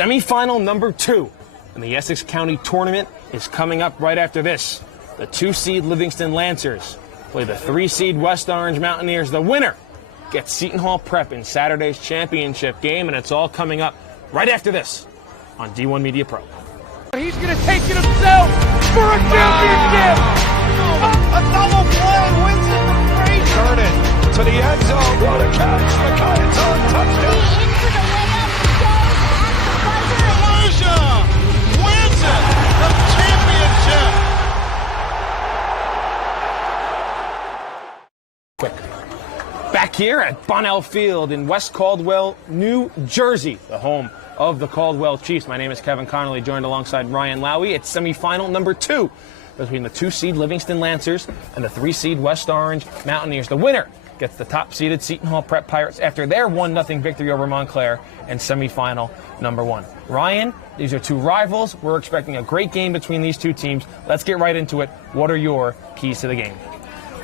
Semifinal number 2 in the Essex County tournament is coming up right after this. The 2-seed Livingston Lancers play the 3-seed West Orange Mountaineers. The winner gets Seton Hall Prep in Saturday's championship game, and it's all coming up right after this on D1 Media Pro. He's going to take it himself for a championship! A double play wins it for Frazier! Turn it to the end zone. What a catch! McKay's on touchdown! Into the layup, goes at the buzzer. Wins it! The championship! Quick. Back here at Bonnell Field in West Caldwell, New Jersey, the home of the Caldwell Chiefs. My name is Kevin Connolly, joined alongside Ryan Lowy. It's semifinal number 2 between the 2-seed Livingston Lancers and the 3-seed West Orange Mountaineers. The winner gets the top-seeded Seton Hall Prep Pirates after their 1-0 victory over Montclair in semifinal number 1. Ryan, these are two rivals. We're expecting a great game between these two teams. Let's get right into it. What are your keys to the game?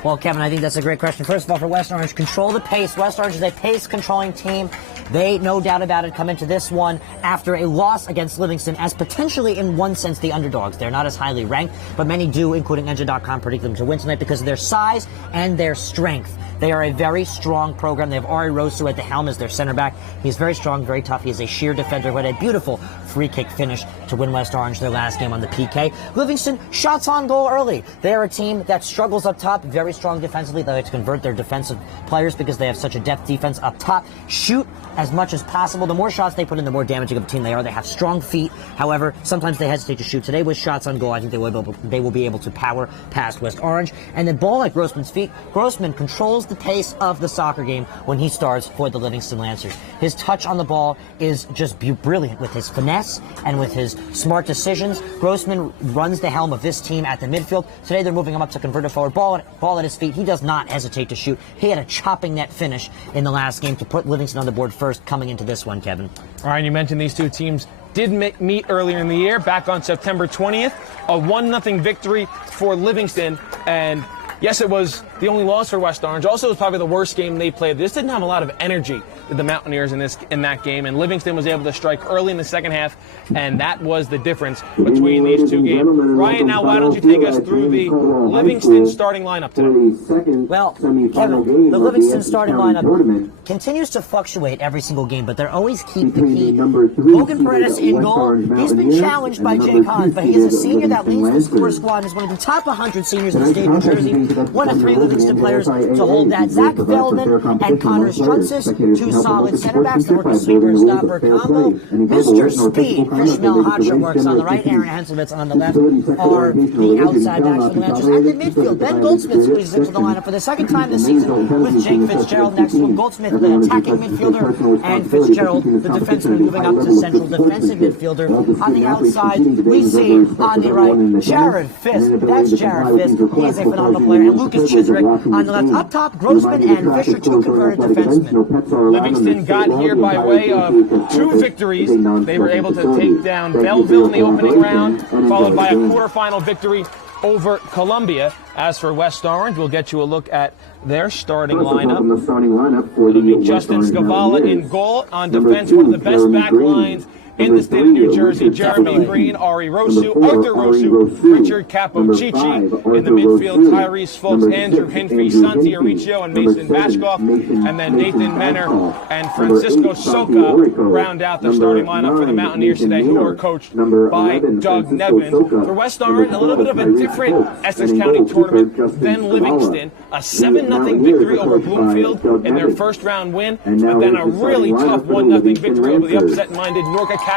Well, Kevin, I think that's a great question. First of all, for West Orange, control the pace. West Orange is a pace-controlling team. They, no doubt about it, come into this one after a loss against Livingston as potentially, in one sense, the underdogs. They're not as highly ranked, but many do, including Engine.com, predict them to win tonight because of their size and their strength. They are a very strong program. They have Ari Rosu at the helm as their center back. He's very strong, very tough. He is a sheer defender who had a beautiful free kick finish to win West Orange their last game on the PK. Livingston, shots on goal early. They are a team that struggles up top, very strong defensively. They like to convert their defensive players because they have such a depth defense up top. Shoot as much as possible. The more shots they put in, the more damaging of a team they are. They have strong feet. However, sometimes they hesitate to shoot. Today with shots on goal, I think they will be able to power past West Orange. And the ball at Grossman's feet. Grossman controls the pace of the soccer game when he starts for the Livingston Lancers. His touch on the ball is just brilliant with his finesse and with his smart decisions. Grossman runs the helm of this team at the midfield. Today they're moving him up to convert a forward ball at his feet. He does not hesitate to shoot. He had a chopping net finish in the last game to put Livingston on the board first coming into this one, Kevin. Ryan, you mentioned these two teams did meet earlier in the year, back on September 20th. A 1-0 victory for Livingston, and yes, it was the only loss for West Orange. Also, it was probably the worst game they played. This didn't have a lot of energy with the Mountaineers in that game, and Livingston was able to strike early in the second half, and that was the difference between these two games. Ryan, now why don't you take us through the Livingston starting lineup today? Well, Kevin, the Livingston starting lineup continues to fluctuate every single game, but they're always keep the key. Logan Paredes in goal. He's been challenged by Jake Hans, but he is a senior that leads the score squad and is one of the top 100 seniors in the state of New Jersey. One of 3 Livingston players to hold that. Zach Feldman and Connor Strunsis, 2 solid center backs that work a sweeper and stopper combo. Mr. Speed, Krishmel Hacha works on the right. Aaron Hansovitz on the left are the outside backs for the Lancers. At the midfield, Ben Goldsmith squeezes into the lineup for the second time this season with Jake Fitzgerald next to him. Goldsmith, the attacking midfielder, and Fitzgerald, the defenseman, moving up to central defensive midfielder. On the outside, we see on the right, Jared Fisk. That's Jared Fisk. He is a phenomenal player. And Lucas Chisrick on the left. Up top, Grossman and Fisher, 2 converted defensemen. Livingston got here by way of 2 victories. They were able to take down Belleville in the opening round, followed by a quarterfinal victory over Columbia. As for West Orange, we'll get you a look at their starting lineup. It'll be Justin Scavala in goal. On defense, one of the best back lines in the state of New Jersey. Jeremy Green, Ari Rosu, Arthur Rosu, Richard Capocici. In the midfield, Tyrese Folks, Andrew Hinfey, Santi Aricio, and Mason Bashkoff. And then Nathan Menner and Francisco Soka round out the starting lineup for the Mountaineers today, who are coached by Doug Nevins. For West Orange, a little bit of a different Essex County tournament than Livingston. A 7-0 victory over Bloomfield in their first round win, but then a really tough 1-0 victory over the upset-minded York Academy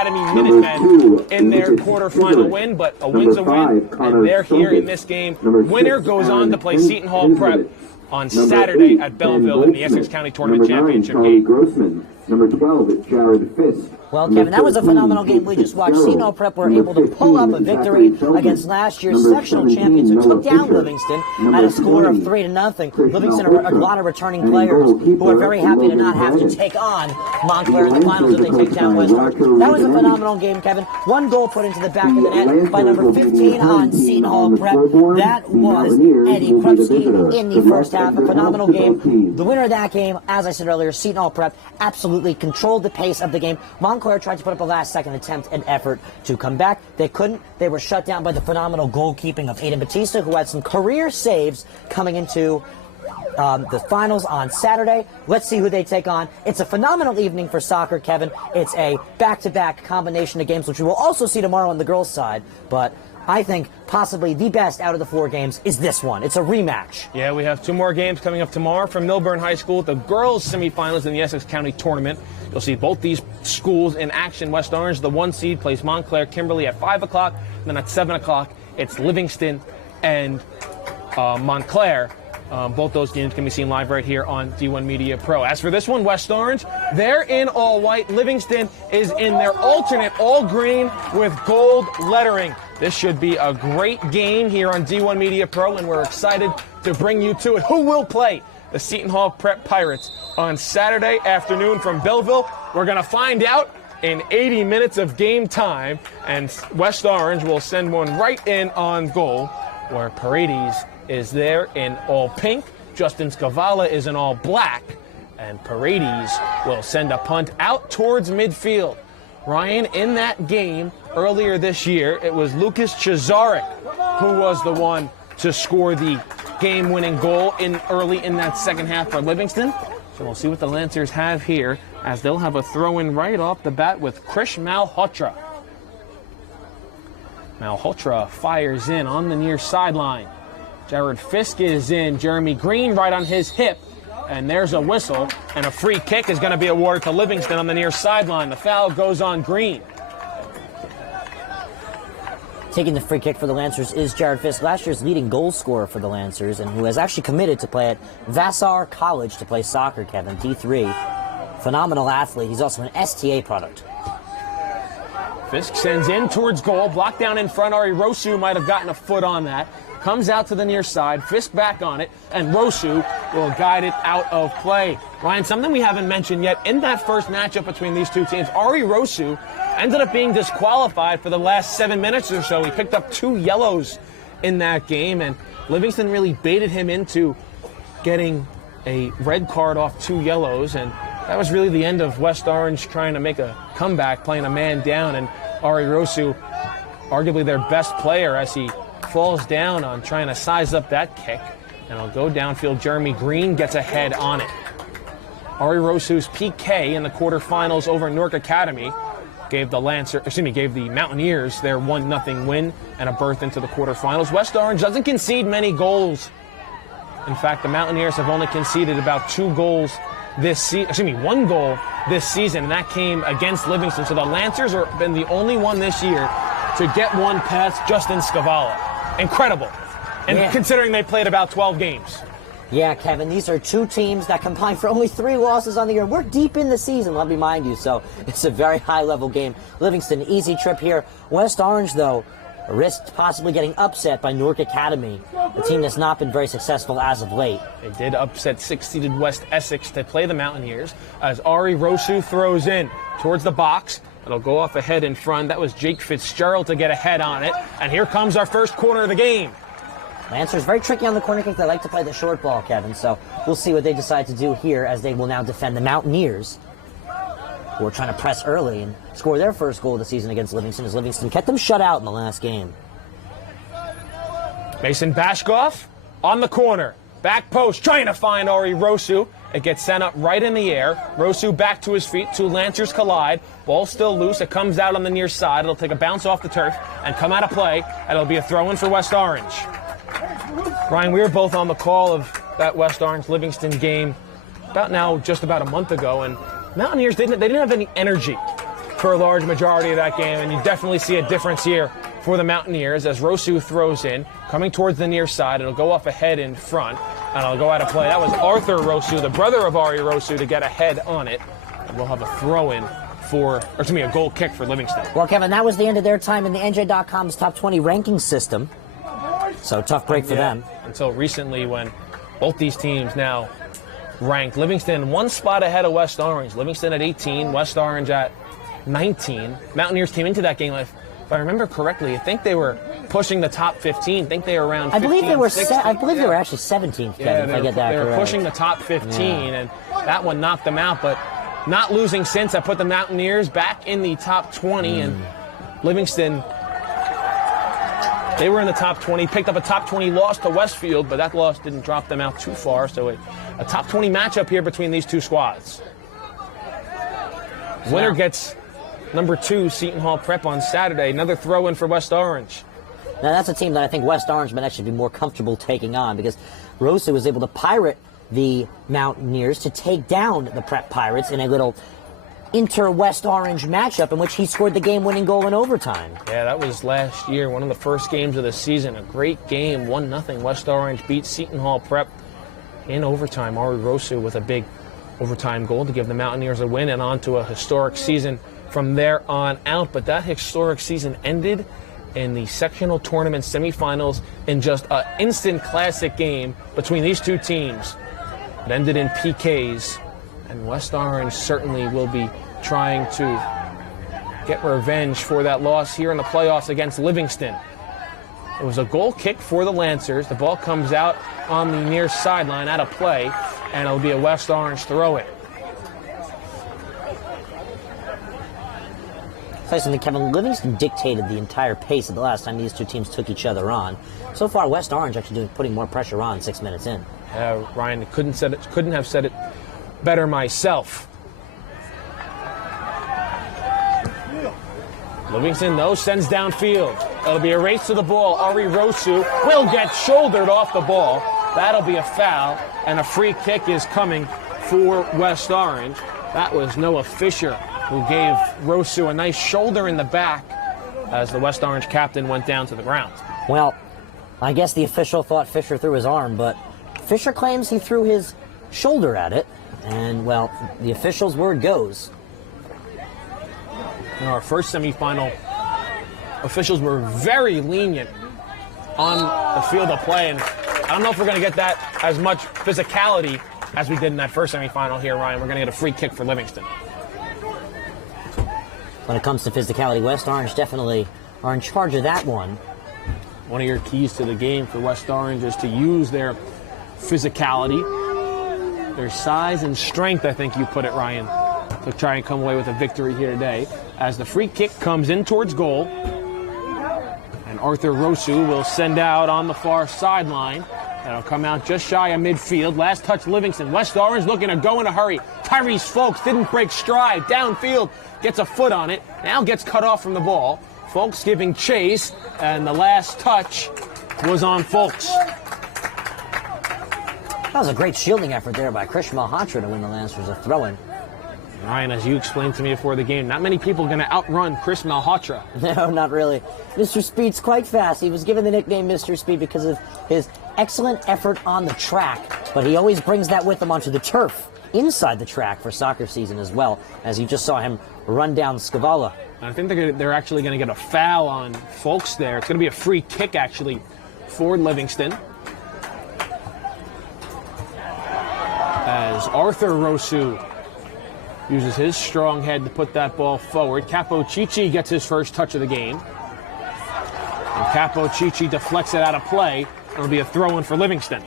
Minutemen in their quarterfinal win. But a win's a win, and they're here in this game. Winner goes on to play Seton Hall Prep on Saturday at Belleville in the Essex County Tournament Championship game. Number 12, Jared Fisk. Well, Kevin, that was a phenomenal game we just watched. Seton Hall Prep were able to pull up a victory against last year's sectional champions who took down Livingston at a score of 3-0. Livingston are a lot of returning players who are very happy to not have to take on Montclair in the finals if they take down West Orange. That was a phenomenal game, Kevin. 1 goal put into the back of the net by number 15 on Seton. Seton Hall Prep. That was Eddie Krupski in the first half. A phenomenal game. The winner of that game, as I said earlier, Seton Hall Prep absolutely controlled the pace of the game. Montclair tried to put up a last-second attempt and effort to come back. They couldn't. They were shut down by the phenomenal goalkeeping of Aiden Batista, who had some career saves coming into the finals on Saturday. Let's see who they take on. It's a phenomenal evening for soccer, Kevin. It's a back-to-back combination of games, which we will also see tomorrow on the girls' side. But I think possibly the best out of the 4 games is this one. It's a rematch. Yeah, we have 2 more games coming up tomorrow from Millburn High School, the girls' semifinals in the Essex County tournament. You'll see both these schools in action. West Orange, the 1 seed, plays Montclair Kimberly at 5 o'clock. Then at 7 o'clock, it's Livingston and Montclair. Both those games can be seen live right here on D1 Media Pro. As for this one, West Orange, they're in all white. Livingston is in their alternate all green with gold lettering. This should be a great game here on D1 Media Pro, and we're excited to bring you to it. Who will play the Seton Hall Prep Pirates on Saturday afternoon from Belleville? We're going to find out in 80 minutes of game time, and West Orange will send one right in on goal, where Paredes is there in all pink. Justin Scavala is in all black. And Paredes will send a punt out towards midfield. Ryan, in that game earlier this year, it was Lucas Chazarek who was the one to score the game-winning goal early in that second half for Livingston. So we'll see what the Lancers have here, as they'll have a throw-in right off the bat with Krish Malhotra. Malhotra fires in on the near sideline. Jared Fisk is in. Jeremy Green right on his hip. And there's a whistle. And a free kick is going to be awarded to Livingston on the near sideline. The foul goes on Green. Taking the free kick for the Lancers is Jared Fisk, last year's leading goal scorer for the Lancers, and who has actually committed to play at Vassar College to play soccer, Kevin, D3. Phenomenal athlete. He's also an STA product. Fisk sends in towards goal. Blocked down in front. Ari Rosu might have gotten a foot on that. Comes out to the near side, Fisk back on it, and Rosu will guide it out of play. Ryan, something we haven't mentioned yet, in that first matchup between these two teams, Ari Rosu ended up being disqualified for the last 7 minutes or so. He picked up 2 yellows in that game, and Livingston really baited him into getting a red card off 2 yellows, and that was really the end of West Orange trying to make a comeback, playing a man down, and Ari Rosu, arguably their best player, as he falls down on trying to size up that kick, and it'll go downfield. Jeremy Green gets a head on it. Ari Rosu's PK in the quarterfinals over Newark Academy gave the Mountaineers their 1-0 win and a berth into the quarterfinals. West Orange doesn't concede many goals. In fact, the Mountaineers have only conceded about 2 goals this season. 1 goal this season, and that came against Livingston. So the Lancers have been the only one this year to get one past Justin Scavala. Incredible. And considering they played about 12 games. Yeah, Kevin, these are 2 teams that combined for only 3 losses on the year. We're deep in the season, let me mind you, so it's a very high-level game. Livingston, easy trip here. West Orange, though, risked possibly getting upset by Newark Academy, a team that's not been very successful as of late. They did upset 6-seeded West Essex to play the Mountaineers, as Ari Rosu throws in towards the box. It'll go off ahead in front. That was Jake Fitzgerald to get a head on it. And here comes our first corner of the game. Lancers very tricky on the corner kick. They like to play the short ball, Kevin. So we'll see what they decide to do here, as they will now defend the Mountaineers, who are trying to press early and score their first goal of the season against Livingston, as Livingston kept them shut out in the last game. Mason Bashkoff on the corner. Back post, trying to find Ari Rosu. It gets sent up right in the air. Rosu back to his feet. 2 Lancers collide. Ball still loose. It comes out on the near side. It'll take a bounce off the turf and come out of play. And it'll be a throw-in for West Orange. Ryan, we were both on the call of that West Orange-Livingston game just about a month ago. And Mountaineers, they didn't have any energy for a large majority of that game. And you definitely see a difference here for the Mountaineers as Rosu throws in, coming towards the near side. It'll go off ahead in front, and it'll go out of play. That was Arthur Rosu, the brother of Ari Rosu, to get a head on it. And we'll have a throw-in a goal kick for Livingston. Well, Kevin, that was the end of their time in the NJ.com's top 20 ranking system. So tough break for them. Until recently, when both these teams now ranked. Livingston 1 spot ahead of West Orange. Livingston at 18, West Orange at 19. Mountaineers came into that game with If I remember correctly, I think they were pushing the top 15. I think they were around 15, I believe they were. 16. I believe they were actually 17th. Kevin, if I get that they correct. were pushing the top 15, and that one knocked them out. But not losing since, I put the Mountaineers back in the top 20, and Livingston, they were in the top 20, picked up a top 20 loss to Westfield, but that loss didn't drop them out too far. So a top 20 matchup here between these two squads. Winner gets number 2 Seton Hall Prep on Saturday. Another throw-in for West Orange. Now, that's a team that I think West Orange might actually be more comfortable taking on, because Rosa was able to pirate the Mountaineers to take down the Prep Pirates in a little inter-West Orange matchup in which he scored the game-winning goal in overtime. Yeah, that was last year, one of the first games of the season. A great game, 1-0. West Orange beat Seton Hall Prep in overtime. Ari Rosu with a big overtime goal to give the Mountaineers a win and on to a historic season from there on out. But that historic season ended in the sectional tournament semifinals in just an instant classic game between these two teams. It ended in PKs, and West Orange certainly will be trying to get revenge for that loss here in the playoffs against Livingston. It was a goal kick for the Lancers. The ball comes out on the near sideline out of play, and it'll be a West Orange throw-in. Kevin, Livingston dictated the entire pace of the last time these two teams took each other on. So far, West Orange actually putting more pressure on 6 minutes in. Ryan couldn't have said it better myself. Livingston, though, sends downfield. It'll be a race to the ball. Ari Rosu will get shouldered off the ball. That'll be a foul, and a free kick is coming for West Orange. That was Noah Fisher who gave Rosu a nice shoulder in the back as the West Orange captain went down to the ground. Well, I guess the official thought Fisher threw his arm, but Fisher claims he threw his shoulder at it, and, well, the official's word goes. In our first semifinal, officials were very lenient on the field of play, and I don't know if we're going to get that as much physicality as we did in that first semifinal here, Ryan. We're going to get a free kick for Livingston. When it comes to physicality, West Orange definitely are in charge of that one. One of your keys to the game for West Orange is to use their physicality, their size and strength, I think you put it, Ryan, to try and come away with a victory here today. As the free kick comes in towards goal, and Arthur Rosu will send out on the far sideline. That'll come out just shy of midfield. Last touch Livingston. West Orange looking to go in a hurry. Tyrese Folks didn't break stride. Downfield, gets a foot on it. Now gets cut off from the ball. Folks giving chase, and the last touch was on Folks. That was a great shielding effort there by Krish Malhotra to win the Lancers a throw-in. Ryan, as you explained to me before the game, not many people are going to outrun Chris Malhotra. No, not really. Mr. Speed's quite fast. He was given the nickname Mr. Speed because of his excellent effort on the track, but he always brings that with him onto the turf, inside the track for soccer season as well, as you just saw him run down Scavala. I think they're actually going to get a foul on Folks there. It's going to be a free kick, actually, for Livingston. As Arthur Rosu uses his strong head to put that ball forward. Capo Chichi gets his first touch of the game. And Capo Chichi deflects it out of play. It'll be a throw-in for Livingston.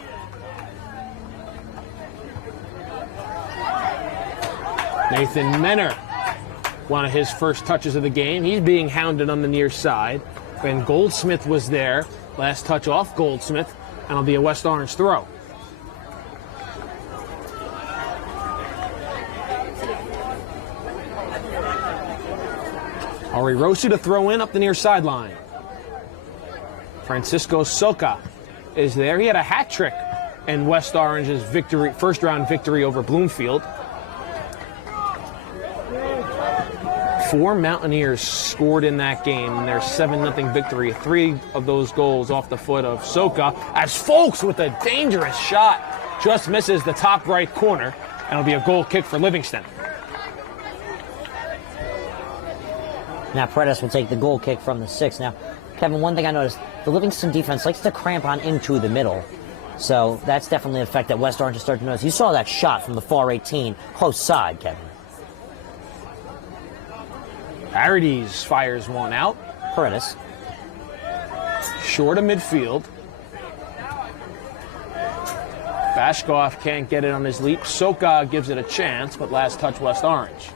Nathan Menner, one of his first touches of the game. He's being hounded on the near side. Ben Goldsmith was there. Last touch off Goldsmith. And it'll be a West Orange throw. Ari Rosu to throw in up the near sideline. Francisco Soca is there. He had a hat trick in West Orange's first round victory over Bloomfield. 4 Mountaineers scored in that game in their 7-0 victory. 3 of those goals off the foot of Soca, as Folks with a dangerous shot just misses the top right corner, and it'll be a goal kick for Livingston. Now Paredes will take the goal kick from the 6. Now, Kevin, one thing I noticed, the Livingston defense likes to cramp on into the middle. So that's definitely an effect that West Orange is starting to notice. You saw that shot from the far 18, close side, Kevin. Paradis fires one out. Paredes. Short of midfield. Bashkoff can't get it on his leap. Soka gives it a chance, but last touch West Orange.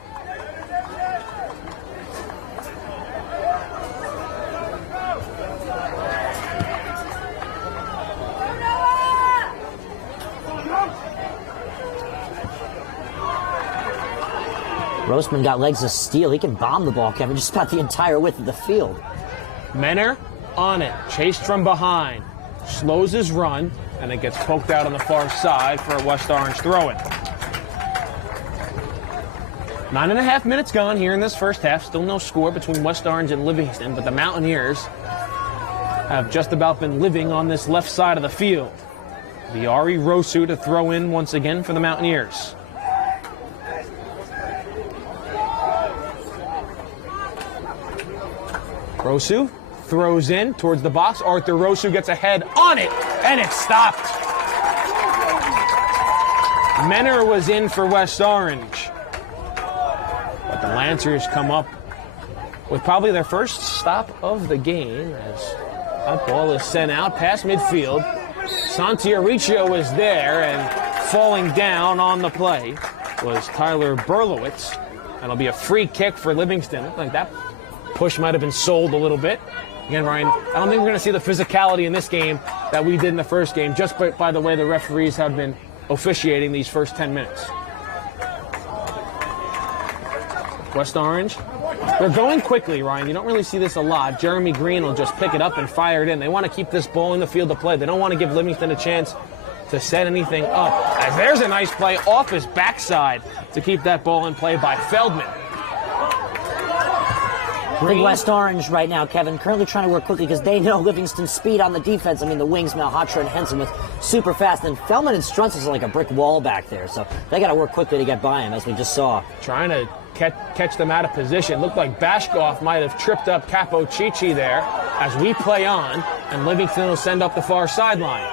Grossman got legs of steel. He can bomb the ball, Kevin, just about the entire width of the field. Menner on it, chased from behind, slows his run, and it gets poked out on the far side for a West Orange throw-in. 9.5 minutes gone here in this first half. Still no score between West Orange and Livingston, but the Mountaineers have just about been living on this left side of the field. The Ari Rosu to throw in once again for the Mountaineers. Rosu throws in towards the box. Arthur Rosu gets ahead on it, and it's stopped. Menner was in for West Orange. But the Lancers come up with probably their first stop of the game as that ball is sent out past midfield. Santiaricio was there, and falling down on the play was Tyler Berlowitz. And it'll be a free kick for Livingston. Looked like that push might have been sold a little bit. Again, Ryan, I don't think we're going to see the physicality in this game that we did in the first game, just by the way the referees have been officiating these first 10 minutes. West Orange, they're going quickly, Ryan. You don't really see this a lot. Jeremy Green will just pick it up and fire it in. They want to keep this ball in the field of play. They don't want to give Livingston a chance to set anything up. As there's a nice play off his backside to keep that ball in play by Feldman. Big West Orange right now, Kevin, currently trying to work quickly because they know Livingston's speed on the defense. I mean, the wings, Malhotra and Henson with super fast. And Feldman and Strunz is like a brick wall back there. So they got to work quickly to get by him, as we just saw. Trying to catch them out of position. Looked like Bashkoff might have tripped up Capocici there as we play on, and Livingston will send up the far sideline.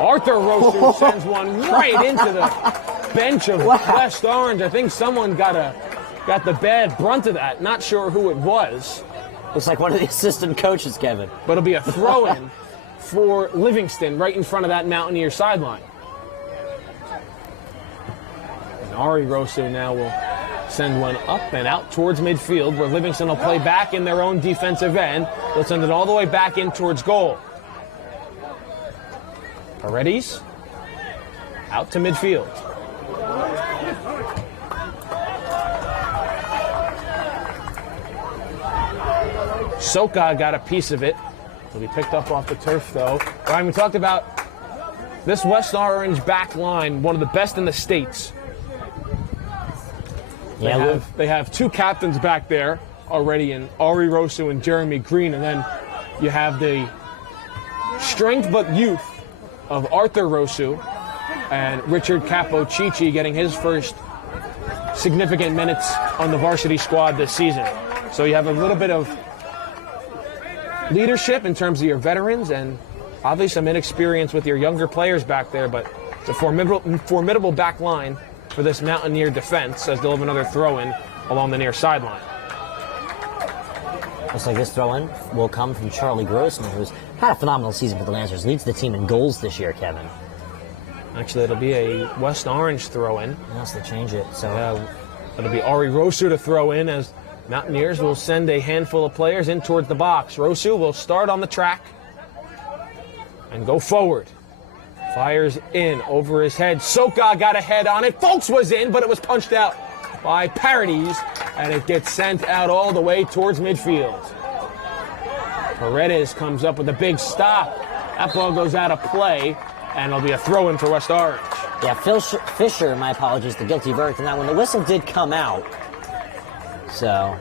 Arthur Rosu sends one right into the bench of West Orange. I think someone got the bad brunt of that. Not sure who it was. Looks like one of the assistant coaches, Kevin. But it'll be a throw-in for Livingston right in front of that Mountaineer sideline. And Ari Rosu now will send one up and out towards midfield, where Livingston will play back in their own defensive end. They'll send it all the way back in towards goal. Paredes out to midfield. Soka got a piece of it. Will be picked up off the turf, though. Ryan, we talked about this West Orange back line, one of the best in the States. They have two captains back there already in Ari Rosu and Jeremy Green, and then you have the strength but youth of Arthur Rosu and Richard Capocici getting his first significant minutes on the varsity squad this season. So you have a little bit of leadership in terms of your veterans and obviously some inexperience with your younger players back there, but it's a formidable back line for this Mountaineer defense as they'll have another throw-in along the near sideline. Looks like this throw-in will come from Charlie Grossman, who's had a phenomenal season for the Lancers. Leads the team in goals this year, Kevin. Actually, it'll be a West Orange throw-in. Unless they change it. So it'll be Ari Rosu to throw in as Mountaineers will send a handful of players in towards the box. Rosu will start on the track and go forward. Fires in over his head. Soka got a head on it. Folks was in, but it was punched out by Paredes, and it gets sent out all the way towards midfield. Paredes comes up with a big stop. That ball goes out of play, and it'll be a throw-in for West Orange. Yeah, Fisher, my apologies, the guilty verdict on that one. The whistle did come out. So,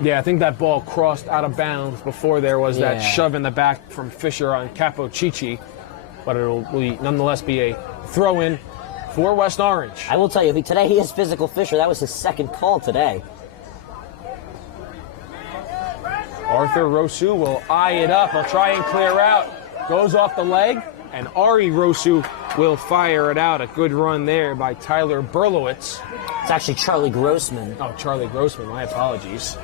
yeah, I think that ball crossed out of bounds before there was that shove in the back from Fisher on Capocici, but it'll nonetheless be a throw-in for West Orange. I will tell you, today he is physical Fisher. That was his second call today. Arthur Rosu will eye it up. He'll try and clear out. Goes off the leg, and Ari Rosu will fire it out. A good run there by Tyler Berlowitz. It's actually Charlie Grossman. Oh, Charlie Grossman. My apologies.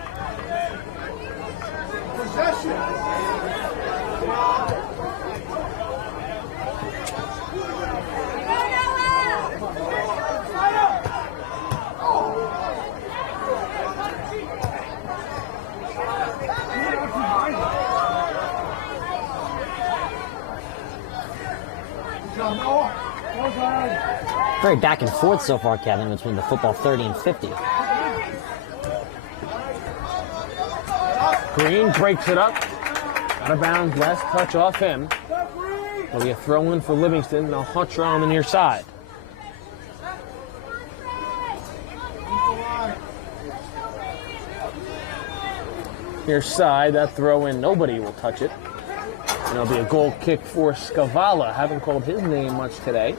Very back and forth so far, Kevin, between the football 30 and 50. Green breaks it up. Out of bounds, last touch off him. It'll be a throw in for Livingston. They'll hunch around the near side. Near side, that throw in, nobody will touch it. And it'll be a goal kick for Scavala. Haven't called his name much today.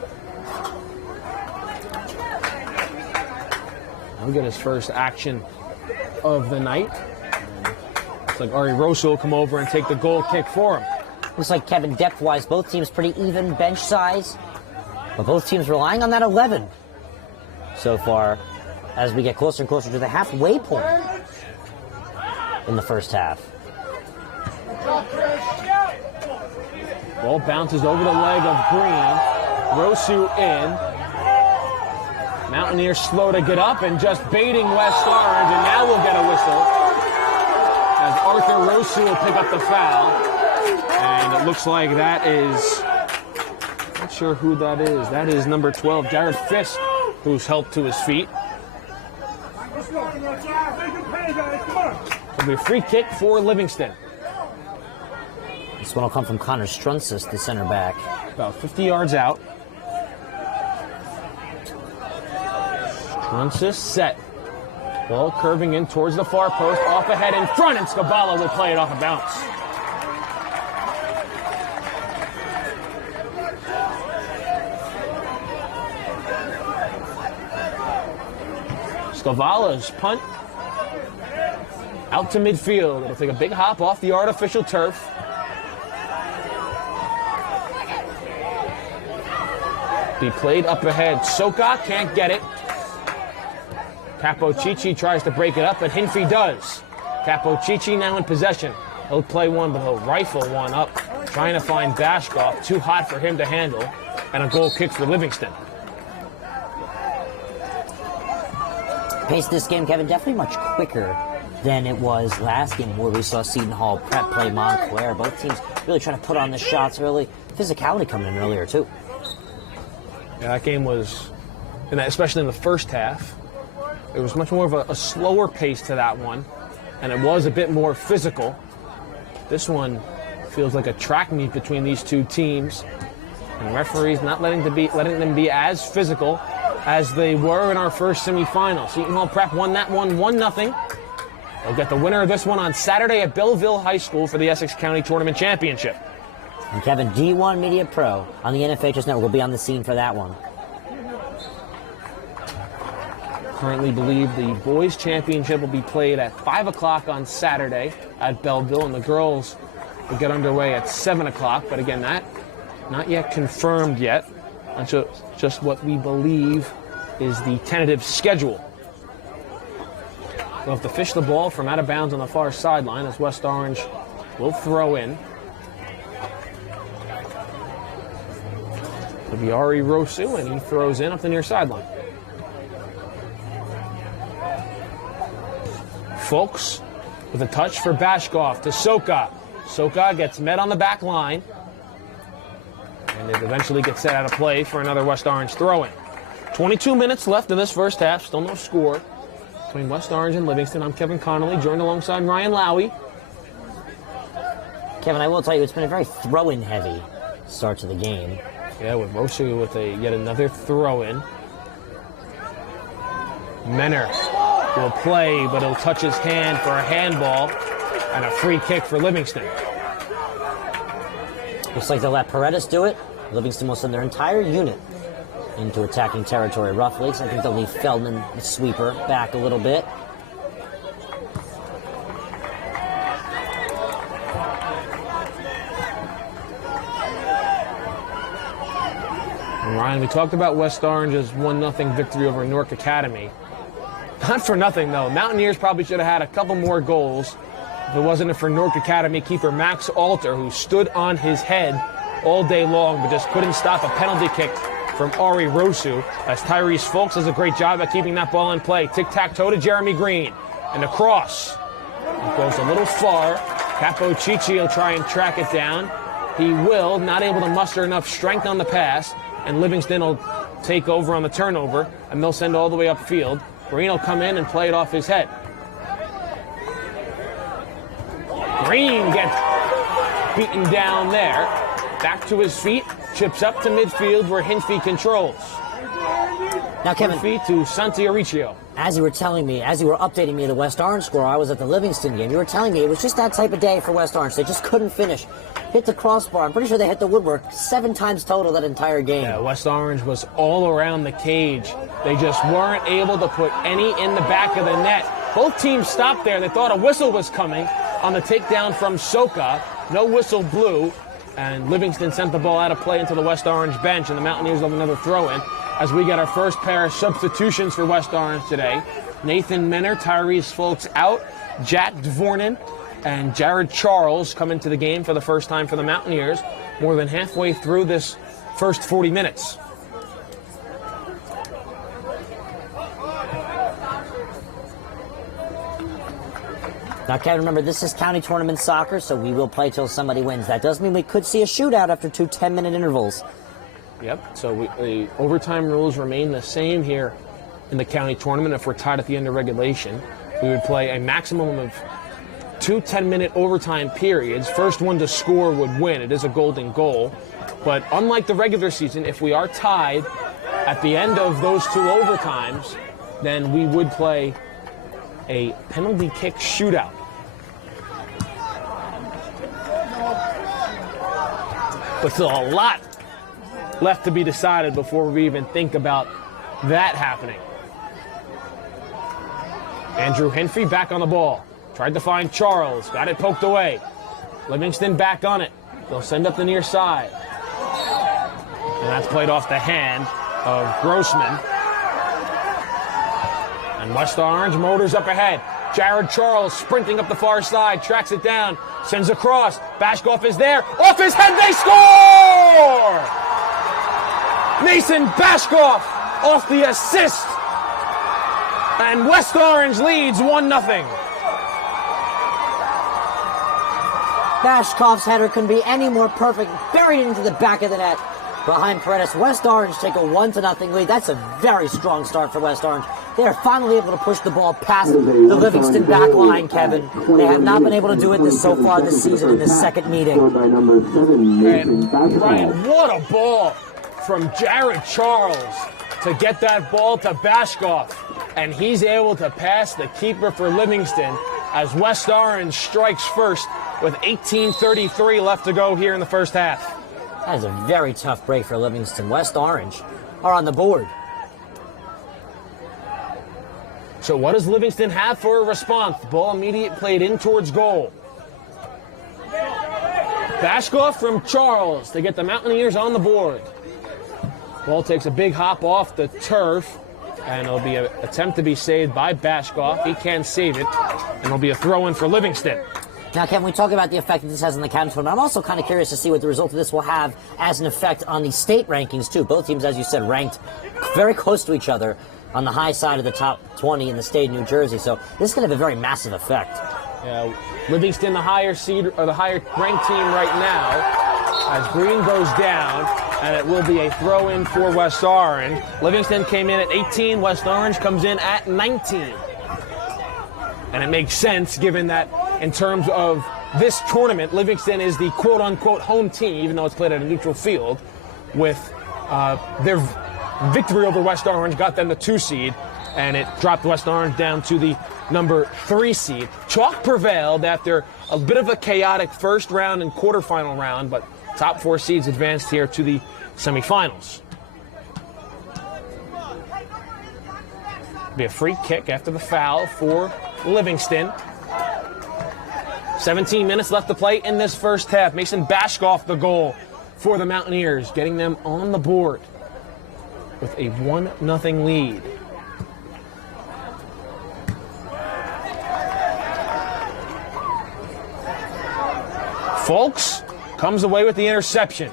He'll get his first action of the night. Looks like Ari Rosso will come over and take the goal kick for him. Looks like, Kevin, depth-wise, both teams pretty even bench size, but both teams relying on that 11 so far as we get closer and closer to the halfway point in the first half. Ball bounces over the leg of Green. Rosu in. Mountaineers slow to get up and just baiting West Orange, and now we'll get a whistle as Arthur Rosu will pick up the foul. And it looks like that is, not sure who that is. That is number 12, Jared Fisk, who's helped to his feet. It'll be a free kick for Livingston. This one will come from Connor Strunsis, the center back. About 50 yards out. Strunsis set. Ball curving in towards the far post, off ahead in front, and Scavala will play it off a bounce. Scavala's punt out to midfield. It'll take a big hop off the artificial turf. Be played up ahead. Soka can't get it. Capocici tries to break it up, but Hinfey does. Capocici now in possession. He'll play one, but he'll rifle one up, trying to find Bashkoff. Too hot for him to handle, and a goal kick for Livingston. Pace of this game, Kevin, definitely much quicker than it was last game where we saw Seton Hall prep play Montclair. Both teams really trying to put on the shots early. Physicality coming in earlier, too. Yeah, that game was, and especially in the first half, it was much more of a slower pace to that one, and it was a bit more physical. This one feels like a track meet between these two teams, and referees not letting them be as physical as they were in our first semifinal. Seton Hall Prep won that one 1-0. They'll get the winner of this one on Saturday at Belleville High School for the Essex County Tournament Championship. And Kevin, D1 Media Pro on the NFHS Network will be on the scene for that one. Currently believe the boys' championship will be played at 5 o'clock on Saturday at Belleville, and the girls will get underway at 7 o'clock. But again, that not yet confirmed yet. That's just what we believe is the tentative schedule. They'll have to fish the ball from out of bounds on the far sideline as West Orange will throw in. It'll be Ari Rosu, and he throws in up the near sideline. Folks with a touch for Bashkoff to Soka. Soka gets met on the back line, and it eventually gets set out of play for another West Orange throw-in. 22 minutes left in this first half, still no score between West Orange and Livingston. I'm Kevin Connolly, joined alongside Ryan Lowy. Kevin, I will tell you, it's been a very throw-in heavy start to the game. Yeah, with Rosu with yet another throw-in. Menner will play, but he'll touch his hand for a handball and a free kick for Livingston. Looks like they'll let Paredes do it. Livingston will send their entire unit into attacking territory roughly. So I think they'll leave Feldman, the sweeper, back a little bit. And Ryan, we talked about West Orange's 1-0 victory over Newark Academy. Not for nothing, though. Mountaineers probably should have had a couple more goals If it wasn't for Newark Academy keeper Max Alter, who stood on his head all day long but just couldn't stop a penalty kick from Ari Rosu, as Tyrese Folks does a great job at keeping that ball in play. Tic-tac-toe to Jeremy Green. And the cross. It goes a little far. Capo Chichi will try and track it down. He will, not able to muster enough strength on the pass, and Livingston will take over on the turnover, and they'll send all the way upfield. Green will come in and play it off his head. Green gets beaten down there. Back to his feet, chips up to midfield where Hinfey controls. Now, Kevin, feet to Santi Ariccio. As you were telling me, as you were updating me the West Orange score, I was at the Livingston game. You were telling me it was just that type of day for West Orange. They just couldn't finish. Hit the crossbar. I'm pretty sure they hit the woodwork 7 times total that entire game. Yeah, West Orange was all around the cage. They just weren't able to put any in the back of the net. Both teams stopped there. They thought a whistle was coming on the takedown from Soka. No whistle blew, and Livingston sent the ball out of play into the West Orange bench, and the Mountaineers have another throw-in as we get our first pair of substitutions for West Orange today. Nathan Menner, Tyrese Folks out, Jack Dvornin and Jared Charles come into the game for the first time for the Mountaineers, more than halfway through this first 40 minutes. Now, Kevin, remember, this is county tournament soccer, so we will play till somebody wins. That does mean we could see a shootout after 2 10-minute intervals. Yep, so the overtime rules remain the same here in the county tournament. If we're tied at the end of regulation, we would play a maximum of 2 10-minute overtime periods. First one to score would win. It is a golden goal. But unlike the regular season, if we are tied at the end of those 2 overtimes, then we would play a penalty kick shootout. But still a lot left to be decided before we even think about that happening. Andrew Hinfey back on the ball. Tried to find Charles. Got it poked away. Livingston back on it. They'll send up the near side. And that's played off the hand of Grossman. And West Orange motors up ahead. Jared Charles sprinting up the far side. Tracks it down. Sends across. Bashkoff is there. Off his head, they score! Mason Bashkoff off the assist. And West Orange leads 1-0. Bashkoff's header couldn't be any more perfect. Buried into the back of the net. Behind Paredes, West Orange take a 1-0 lead. That's a very strong start for West Orange. They are finally able to push the ball past the Livingston back line, Kevin. They have not been able to do it so far this season in the second meeting. And Brian, what a ball from Jared Charles to get that ball to Bashkoff. And he's able to pass the keeper for Livingston as West Orange strikes first with 18:33 left to go here in the first half. That is a very tough break for Livingston. West Orange are on the board. So what does Livingston have for a response? The ball immediate played in towards goal. Bashkoff from Charles to get the Mountaineers on the board. Ball takes a big hop off the turf, and it'll be an attempt to be saved by Bashkoff. He can save it, and it'll be a throw-in for Livingston. Now, Kevin, we talk about the effect that this has on the county tournament. I'm also kind of curious to see what the result of this will have as an effect on the state rankings, too. Both teams, as you said, ranked very close to each other on the high side of the top 20 in the state of New Jersey. So this is going to have a very massive effect. Yeah, Livingston, the higher seed or the higher ranked team right now, as Green goes down, and it will be a throw-in for West Orange. Livingston came in at 18. West Orange comes in at 19. And it makes sense given that in terms of this tournament, Livingston is the quote-unquote home team, even though it's played at a neutral field, with their victory over West Orange got them the 2 seed, and it dropped West Orange down to the number 3 seed. Chalk prevailed after a bit of a chaotic first round and quarterfinal round, but top 4 seeds advanced here to the semifinals. Be a free kick after the foul for Livingston. 17 minutes left to play in this first half. Mason Bashkoff the goal for the Mountaineers, getting them on the board with a 1-0 lead. Folks comes away with the interception.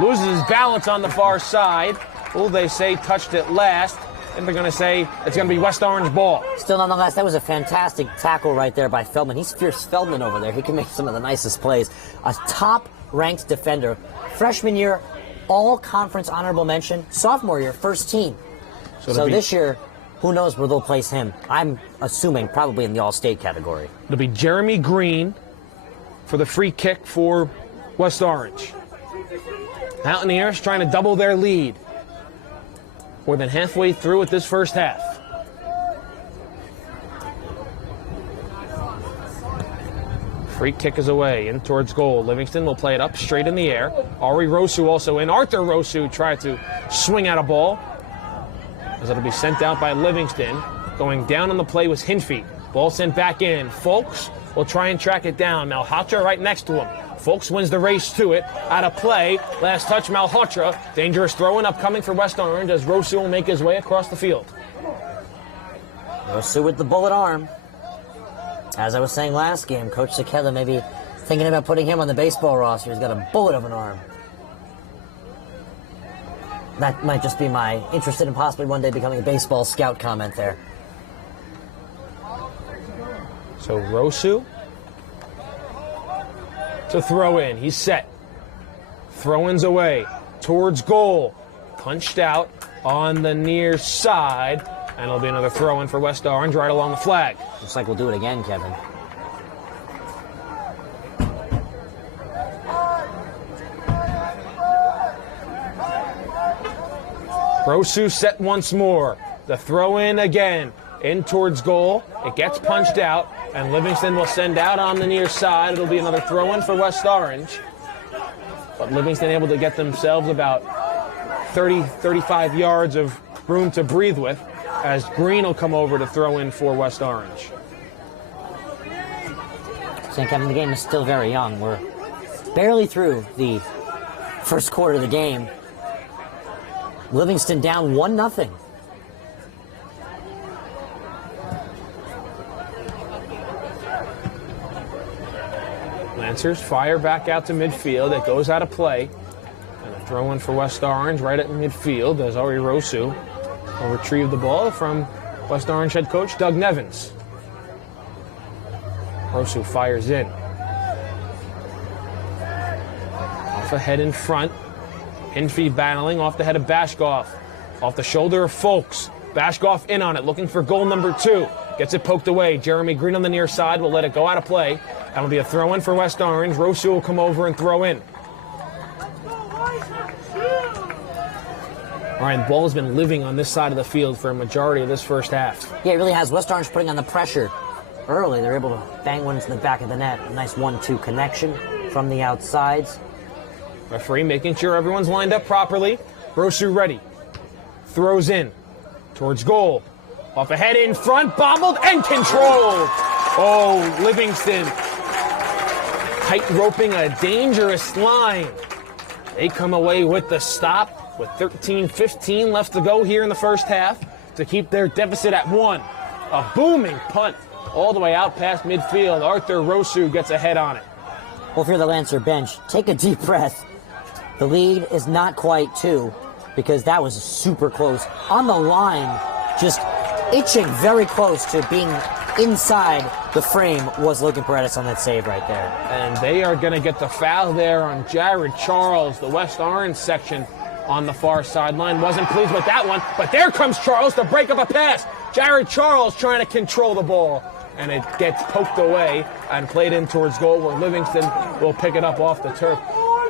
Loses his balance on the far side. Well, they say touched it last. And they're going to say it's going to be West Orange ball. Still, nonetheless, that was a fantastic tackle right there by Feldman. He's Fierce Feldman over there. He can make some of the nicest plays. A top-ranked defender. Freshman year, all-conference honorable mention. Sophomore year, first team. So this year, who knows where they'll place him. I'm assuming probably in the all-state category. It'll be Jeremy Green for the free kick for West Orange. Mountaineers trying to double their lead. More than halfway through with this first half. Free kick is away, in towards goal. Livingston will play it up straight in the air. Ari Rosu also in. Arthur Rosu tried to swing at a ball, as it'll be sent out by Livingston. Going down on the play was Hinfey. Ball sent back in. Folks will try and track it down. Malhotra right next to him. Folks wins the race to it. Out of play. Last touch, Malhotra. Dangerous throw-in upcoming for West Orange as Rosu will make his way across the field. Rosu with the bullet arm. As I was saying last game, Coach Sekela maybe thinking about putting him on the baseball roster. He's got a bullet of an arm. That might just be my interested in possibly one day becoming a baseball scout comment there. So Rosu to throw in. He's set. Throw-ins away towards goal. Punched out on the near side. And it'll be another throw-in for West Orange right along the flag. Looks like we'll do it again, Kevin. Rosu set once more. The throw-in again. In towards goal. It gets punched out. And Livingston will send out on the near side. It'll be another throw-in for West Orange. But Livingston able to get themselves about 30, 35 yards of room to breathe with, as Green will come over to throw in for West Orange. St. Kevin, the game is still very young. We're barely through the first quarter of the game. Livingston down 1-0. Lancers fire back out to midfield. It goes out of play. And a throw in for West Orange right at midfield as Ari Rosu will retrieve the ball from West Orange head coach Doug Nevins. Rosu fires in. Off ahead in front. Hinfey battling off the head of Bashkoff. Off the shoulder of Folks. Bashkoff in on it, looking for goal number 2. Gets it poked away. Jeremy Green on the near side will let it go out of play. That'll be a throw-in for West Orange. Rosu will come over and throw in. All right, the ball has been living on this side of the field for a majority of this first half. Yeah, it really has. West Orange putting on the pressure early. They're able to bang one into the back of the net. A nice 1-2 connection from the outsides. Referee making sure everyone's lined up properly. Rosu ready. Throws in towards goal. Off ahead in front, bobbled and controlled. Oh, Livingston tight roping a dangerous line. They come away with the stop with 13-15 left to go here in the first half to keep their deficit at 1. A booming punt all the way out past midfield. Arthur Rosu gets a head on it. Well, if you're the Lancer bench, take a deep breath. The lead is not quite 2 because that was super close. On the line, just itching very close to being inside the frame was Logan Paredes on that save right there. And they are going to get the foul there on Jared Charles, the West Orange section on the far sideline. Wasn't pleased with that one, but there comes Charles to break up a pass. Jared Charles trying to control the ball, and it gets poked away and played in towards goal where Livingston will pick it up off the turf.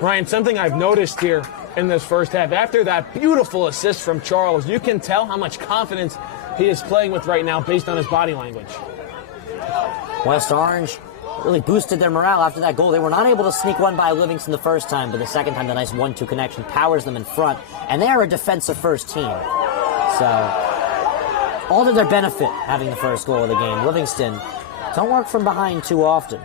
Ryan, something I've noticed here in this first half, after that beautiful assist from Charles, you can tell how much confidence he is playing with right now based on his body language. West Orange really boosted their morale after that goal. They were not able to sneak one by Livingston the first time, but the second time the nice 1-2 connection powers them in front, and they are a defensive first team. So, all to their benefit having the first goal of the game. Livingston don't work from behind too often.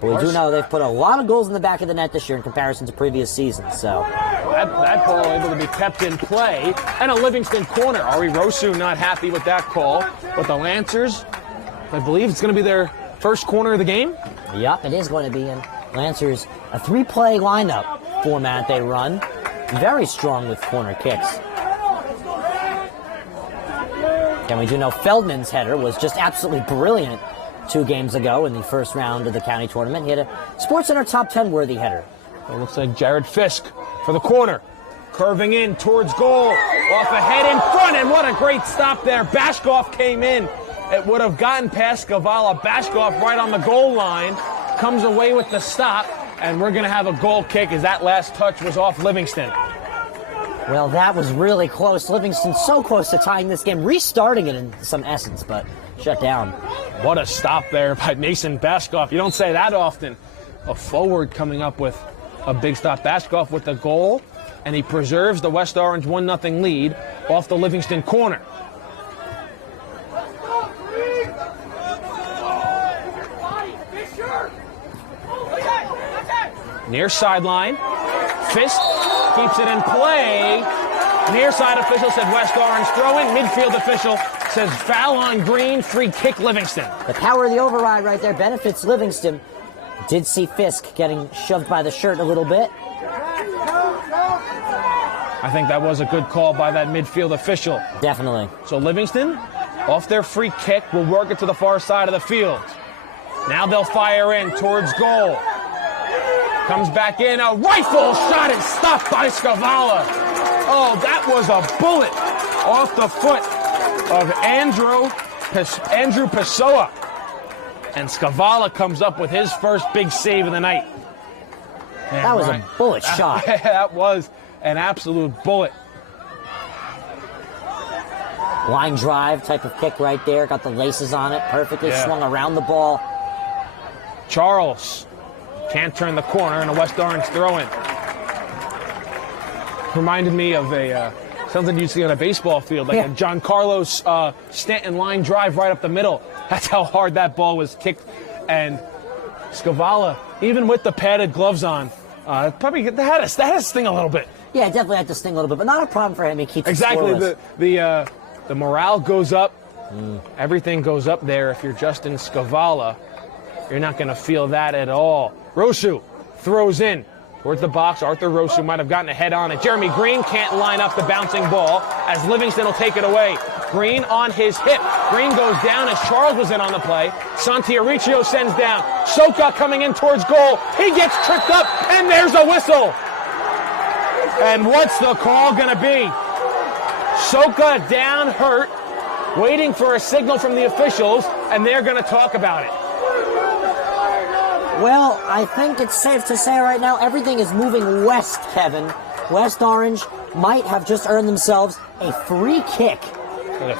But we do know they've put a lot of goals in the back of the net this year in comparison to previous seasons. So that ball able to be kept in play, and a Livingston corner. Ari Rosu not happy with that call, but the Lancers, I believe it's going to be their first corner of the game. Yup, it is going to be. And Lancers, a 3-play lineup format they run. Very strong with corner kicks. And we do know Feldman's header was just absolutely brilliant 2 games ago in the first round of the county tournament. He had a SportsCenter top 10 worthy header. It looks like Jared Fisk for the corner. Curving in towards goal. Off ahead in front, and what a great stop there. Bashkoff came in. It would have gotten past Skavala. Bashkoff right on the goal line. Comes away with the stop, and we're going to have a goal kick as that last touch was off Livingston. Well, that was really close. Livingston so close to tying this game, restarting it in some essence, but shut down. What a stop there by Mason Bashkoff. You don't say that often. A forward coming up with a big stop. Bashkoff with the goal, and he preserves the West Orange 1-0 lead off the Livingston corner. Near sideline. Fisk keeps it in play. Near side official said West Orange throw-in. Midfield official says foul on Green. Free kick Livingston. The power of the override right there benefits Livingston. Did see Fisk getting shoved by the shirt a little bit. I think that was a good call by that midfield official. Definitely. So Livingston, off their free kick, will work it to the far side of the field. Now they'll fire in towards goal. Comes back in, a rifle shot and stopped by Skavala. Oh, that was a bullet off the foot of Andrew Pessoa. And Skavala comes up with his first big save of the night. And that was a bullet shot. That was an absolute bullet. Line drive type of kick right there. Got the laces on it. Perfectly swung around the ball. Charles can't turn the corner, and a West Orange throw-in. Reminded me of something you'd see on a baseball field, like a John Carlos Stanton line drive right up the middle. That's how hard that ball was kicked. And Skavala, even with the padded gloves on, probably had to sting a little bit. Yeah, definitely had to sting a little bit, but not a problem for him. He keeps exactly. It The morale goes up. Everything goes up there. If you're Justin Skavala, you're not going to feel that at all. Rosu throws in towards the box. Arthur Rosu might have gotten a head on it. Jeremy Green can't line up the bouncing ball as Livingston will take it away. Green on his hip. Green goes down as Charles was in on the play. Santiariccio sends down. Soka coming in towards goal. He gets tripped up, and there's a whistle. And what's the call going to be? Soka down, hurt, waiting for a signal from the officials, and they're going to talk about it. Well, I think it's safe to say right now everything is moving west, Kevin. West Orange might have just earned themselves a free kick.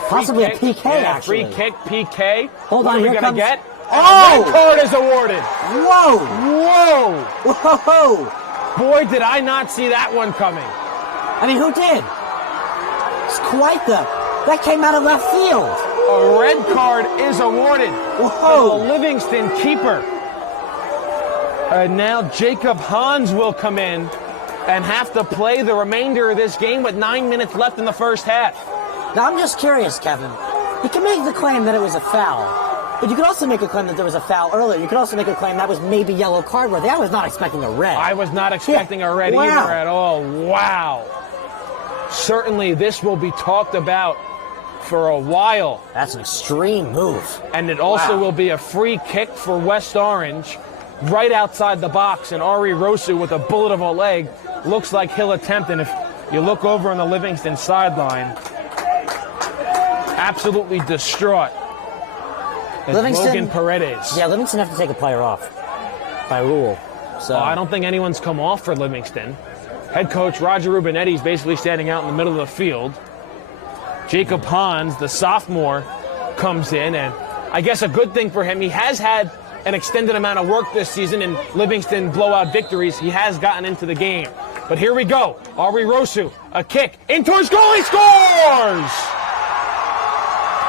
Possibly a PK, actually. Free kick, PK. Hold on, what are we going to get? Oh! Red card is awarded. Whoa! Whoa! Whoa! Boy, did I not see that one coming. I mean, who did? It's quite that came out of left field. A red card is awarded. Whoa! The Livingston keeper. And now Jacob Hans will come in and have to play the remainder of this game with 9 minutes left in the first half. Now, I'm just curious, Kevin. You can make the claim that it was a foul, but you could also make a claim that there was a foul earlier. You could also make a claim that was maybe yellow card worthy. I was not expecting a red. I was not expecting a red either at all. Wow. Certainly this will be talked about for a while. That's an extreme move. And it also will be a free kick for West Orange right outside the box. And Ari Rosu with a bullet of a leg looks like he'll attempt. And if you look over on the Livingston sideline, absolutely distraught. Livingston, Logan Paredes. Yeah, Livingston have to take a player off by rule. So I don't think anyone's come off for Livingston. Head coach Roger Rubinetti is basically standing out in the middle of the field. Jacob Hans, the sophomore, comes in, and I guess a good thing for him, he has had an extended amount of work this season in Livingston blowout victories. He has gotten into the game. But here we go. Ari Rosu, a kick, in towards goal, he scores!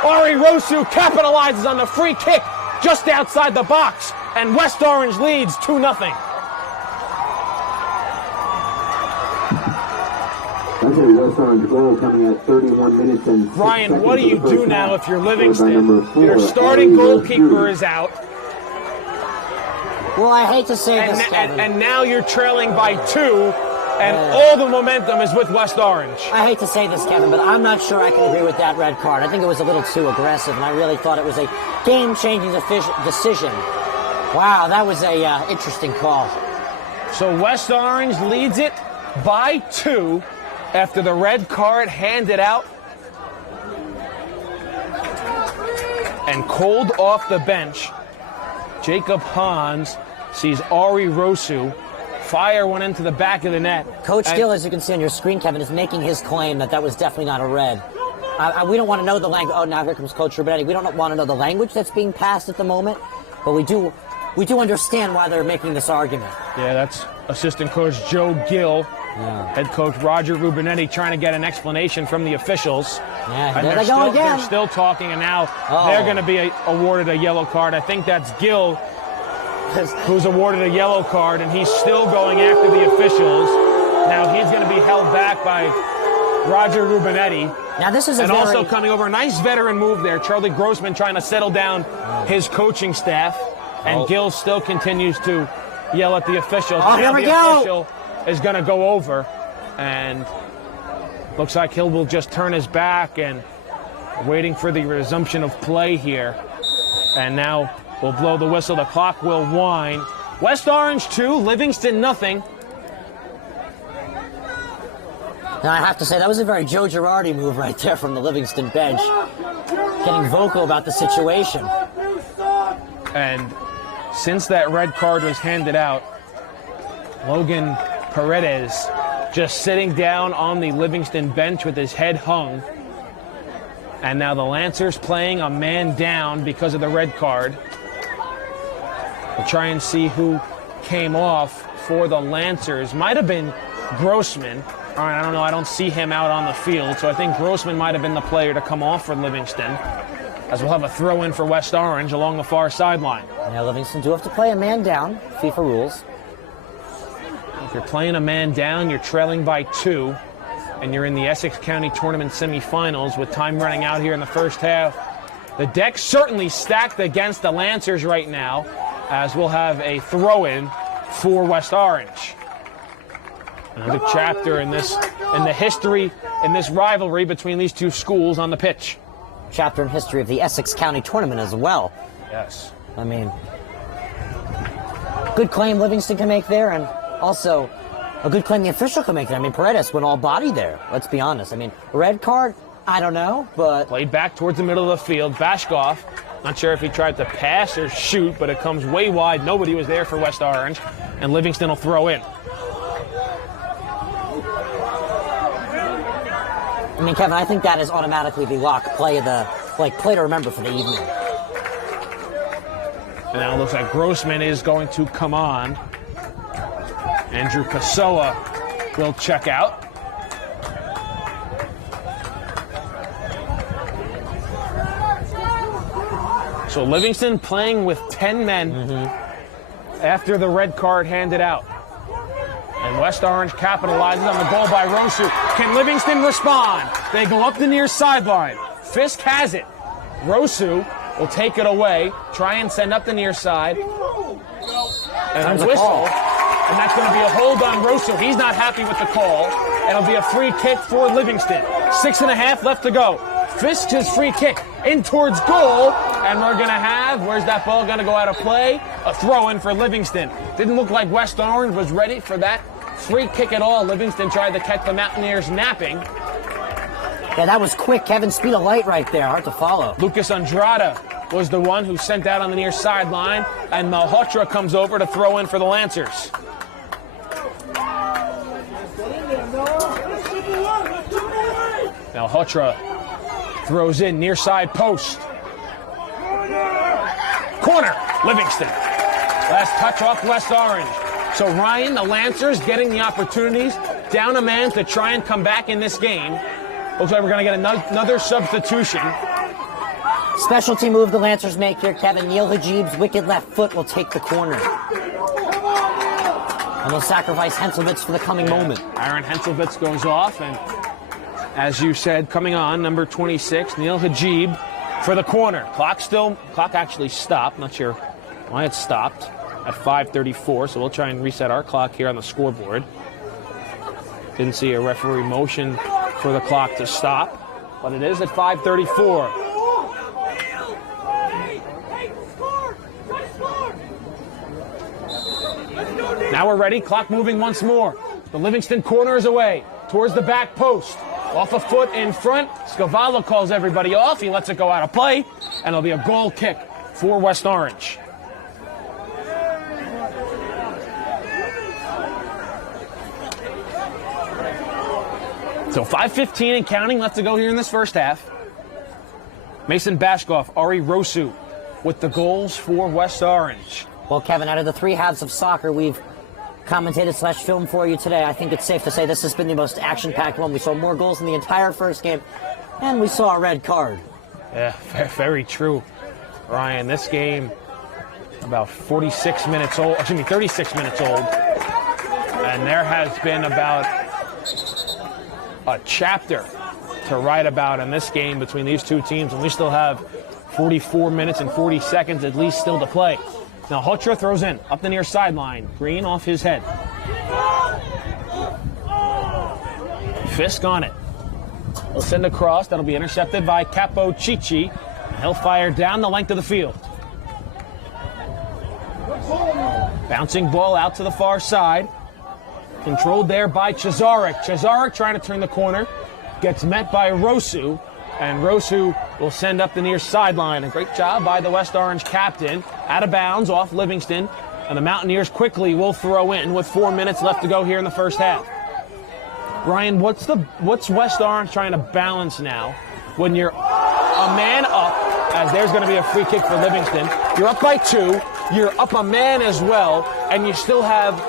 Ari Rosu capitalizes on the free kick just outside the box, and West Orange leads 2-0. That's a West Orange goal coming at 31 minutes and Ryan, what do you do now if you're Livingston? Your starting goalkeeper is out. Well, I hate to say this, Kevin. And now you're trailing by 2, and all the momentum is with West Orange. I hate to say this, Kevin, but I'm not sure I can agree with that red card. I think it was a little too aggressive, and I really thought it was a game-changing decision. Wow, that was a interesting call. So West Orange leads it by 2 after the red card handed out. And cold off the bench, Jacob Hans sees Ari Rosu fire one into the back of the net. Coach Gill, as you can see on your screen, Kevin, is making his claim that was definitely not a red. We don't want to know the language. Oh, now here comes Coach Rubenetti. We don't want to know the language that's being passed at the moment, but we do understand why they're making this argument. Yeah, that's assistant coach Joe Gill. Yeah. Head coach Roger Rubenetti trying to get an explanation from the officials. Yeah, and they're still talking, and now they're going to be awarded a yellow card. I think that's Gill who's awarded a yellow card, and he's still going after the officials. Now he's going to be held back by Roger Rubenetti. Now this is also coming over, a nice veteran move there. Charlie Grossman trying to settle down his coaching staff, and Gill still continues to yell at the officials. Oh, here we go. Official is going to go over, and looks like he will just turn his back and waiting for the resumption of play here. And now we'll blow the whistle. The clock will wind. West Orange 2, Livingston nothing. Now I have to say, that was a very Joe Girardi move right there from the Livingston bench. Getting vocal about the situation. And since that red card was handed out, Logan Paredes just sitting down on the Livingston bench with his head hung. And now the Lancers playing a man down because of the red card. We'll try and see who came off for the Lancers. Might have been Grossman. All right, I don't know. I don't see him out on the field, so I think Grossman might have been the player to come off for Livingston, as we'll have a throw-in for West Orange along the far sideline. Yeah, Livingston do have to play a man down, FIFA rules. If you're playing a man down, you're trailing by 2, and you're in the Essex County Tournament Semifinals with time running out here in the first half. The deck's certainly stacked against the Lancers right now, as we'll have a throw-in for West Orange. Another chapter in this rivalry between these two schools on the pitch. Chapter in history of the Essex County Tournament as well. Yes. I mean, good claim Livingston can make there, and also a good claim the official can make there. I mean, Paredes went all body there, let's be honest. I mean, red card, I don't know, but... Played back towards the middle of the field. Bashkoff, not sure if he tried to pass or shoot, but it comes way wide. Nobody was there for West Orange, and Livingston will throw in. I mean, Kevin, I think that is automatically the lock play to remember for the evening. And now it looks like Grossman is going to come on. Andrew Pessoa will check out. So Livingston playing with 10 men after the red card handed out. And West Orange capitalizes on the goal by Rosu. Can Livingston respond? They go up the near sideline. Fisk has it. Rosu will take it away, try and send up the near side. And a whistle. And that's going to be a hold on Rosu. He's not happy with the call. It'll be a free kick for Livingston. 6.5 left to go. Fisk's his free kick in towards goal. And we're going to have, where's that ball going to go out of play? A throw-in for Livingston. Didn't look like West Orange was ready for that free kick at all. Livingston tried to catch the Mountaineers napping. Yeah, that was quick. Kevin, speed of light right there. Hard to follow. Lucas Andrada was the one who sent out on the near sideline. And Malhotra comes over to throw in for the Lancers. Malhotra throws in near side post. Corner, Livingston. Last touch off West Orange. So Ryan, the Lancers getting the opportunities, down a man to try and come back in this game. Looks like we're going to get another substitution. Specialty move the Lancers make here, Kevin. Neil Hajib's wicked left foot will take the corner. And they'll sacrifice Henselwitz for the coming moment. Aaron Henselwitz goes off, and as you said, coming on, number 26, Neil Hajib for the corner. Clock actually stopped. Not sure why it stopped. at 5:34, so we'll try and reset our clock here on the scoreboard. Didn't see a referee motion for the clock to stop, but it is at 5:34. Now we're ready, clock moving once more. The Livingston corner is away, towards the back post. Off a foot in front, Scavala calls everybody off. He lets it go out of play, and it'll be a goal kick for West Orange. So 5:15 and counting left to go here in this first half. Mason Bashkoff, Ari Rosu with the goals for West Orange. Well, Kevin, out of the 3 halves of soccer we've commentated / filmed for you today, I think it's safe to say this has been the most action-packed one. We saw more goals in the entire first game, and we saw a red card. Yeah, very true, Ryan. This game about 36 minutes old, 36 minutes old, and there has been about a chapter to write about in this game between these two teams, and we still have 44 minutes and 40 seconds at least still to play. Now Hotra throws in, up the near sideline. Green off his head. Fisk on it. He'll send a cross. That'll be intercepted by Capo Chichi. He'll fire down the length of the field. Bouncing ball out to the far side. Controlled there by Cesarek. Cesarek trying to turn the corner. Gets met by Rosu. And Rosu will send up the near sideline. A great job by the West Orange captain. Out of bounds off Livingston. And the Mountaineers quickly will throw in with 4 minutes left to go here in the first half. Ryan, what's West Orange trying to balance now when you're a man up, as there's going to be a free kick for Livingston. You're up by 2. You're up a man as well, and you still have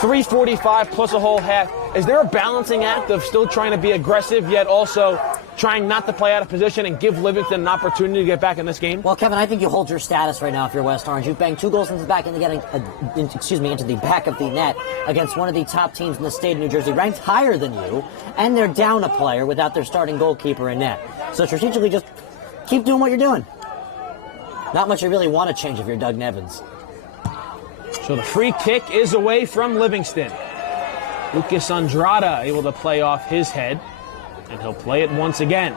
3:45 plus a whole half. Is there a balancing act of still trying to be aggressive, yet also trying not to play out of position and give Livingston an opportunity to get back in this game? Well, Kevin, I think you hold your status right now if you're West Orange. You've banged 2 goals into the back into the back of the net against one of the top teams in the state of New Jersey, ranked higher than you, and they're down a player without their starting goalkeeper in net. So strategically, just keep doing what you're doing. Not much you really want to change if you're Doug Nevins. So the free kick is away from Livingston. Lucas Andrada able to play off his head, and he'll play it once again.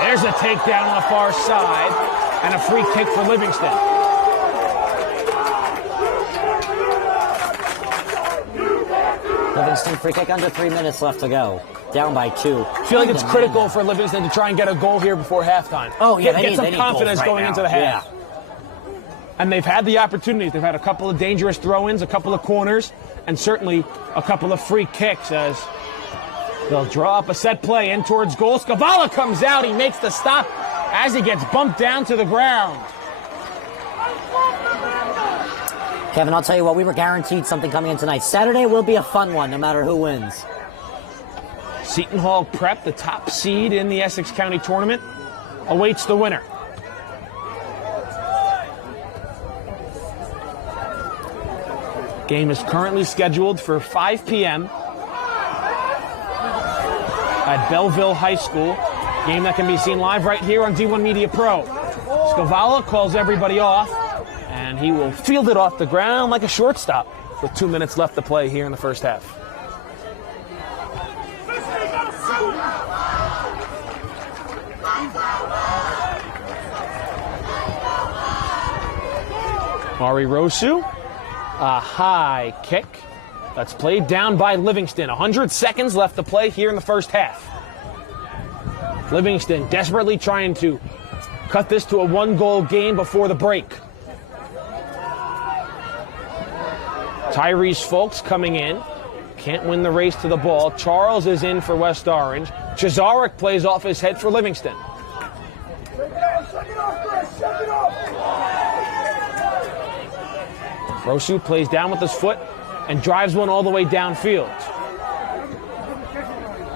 There's a takedown on the far side, and a free kick for Livingston. Livingston free kick, under 3 minutes left to go. Down by 2. I feel like it's critical for Livingston to try and get a goal here before halftime. Oh, yeah, get some confidence going into the half. Yeah. And they've had the opportunities. They've had a couple of dangerous throw-ins, a couple of corners, and certainly a couple of free kicks as they'll draw up a set play in towards goal. Scavala comes out. He makes the stop as he gets bumped down to the ground. Kevin, I'll tell you what, we were guaranteed something coming in tonight. Saturday will be a fun one, no matter who wins. Seton Hall Prep, the top seed in the Essex County tournament, awaits the winner. Game is currently scheduled for 5 p.m. at Belleville High School. Game that can be seen live right here on D1 Media Pro. Scavala calls everybody off, and he will field it off the ground like a shortstop with 2 minutes left to play here in the first half. Ari Rosu. A high kick that's played down by Livingston. 100 seconds left to play here in the first half. Livingston desperately trying to cut this to a 1-goal game before the break. Tyrese Folks coming in. Can't win the race to the ball. Charles is in for West Orange. Cesarek plays off his head for Livingston. Rosu plays down with his foot and drives one all the way downfield.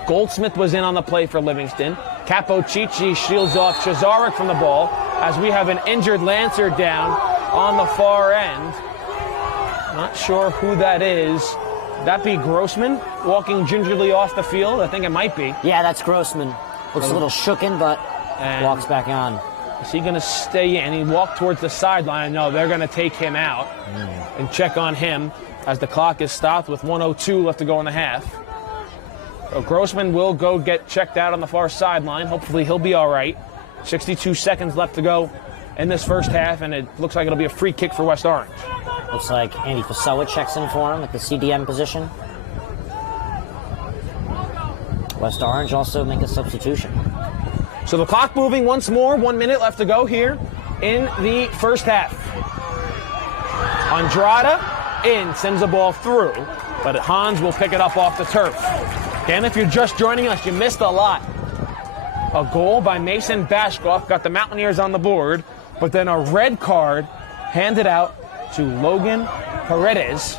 Goldsmith was in on the play for Livingston. Capo Chichi shields off Cesarek from the ball as we have an injured Lancer down on the far end. Not sure who that is. Would that be Grossman walking gingerly off the field? I think it might be. Yeah, that's Grossman. Looks a little shooken, but And walks back on. is he going to stay in? He walked towards the sideline. No, they're going to take him out and check on him as the clock is stopped with 1:02 left to go in the half. So Grossman will go get checked out on the far sideline. Hopefully he'll be all right. 62 seconds left to go in this first half, and it looks like it'll be a free kick for West Orange. Looks like Andy Pessoa checks in for him at the CDM position. West Orange also make a substitution. So the clock moving once more. 1 minute left to go here in the first half. Andrada in, sends the ball through, but Hans will pick it up off the turf. Again, if you're just joining us, you missed a lot. A goal by Mason Bashkoff got the Mountaineers on the board, but then a red card handed out to Logan Paredes.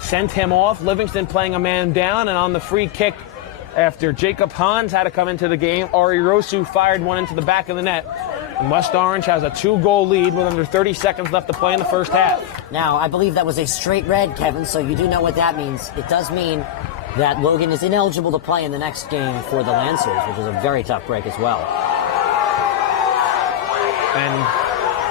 Sent him off. Livingston playing a man down, and on the free kick, after Jacob Hans had to come into the game, Ari Rosu fired one into the back of the net. And West Orange has a 2-goal lead with under 30 seconds left to play in the first half. Now, I believe that was a straight red, Kevin, so you do know what that means. It does mean that Logan is ineligible to play in the next game for the Lancers, which is a very tough break as well. And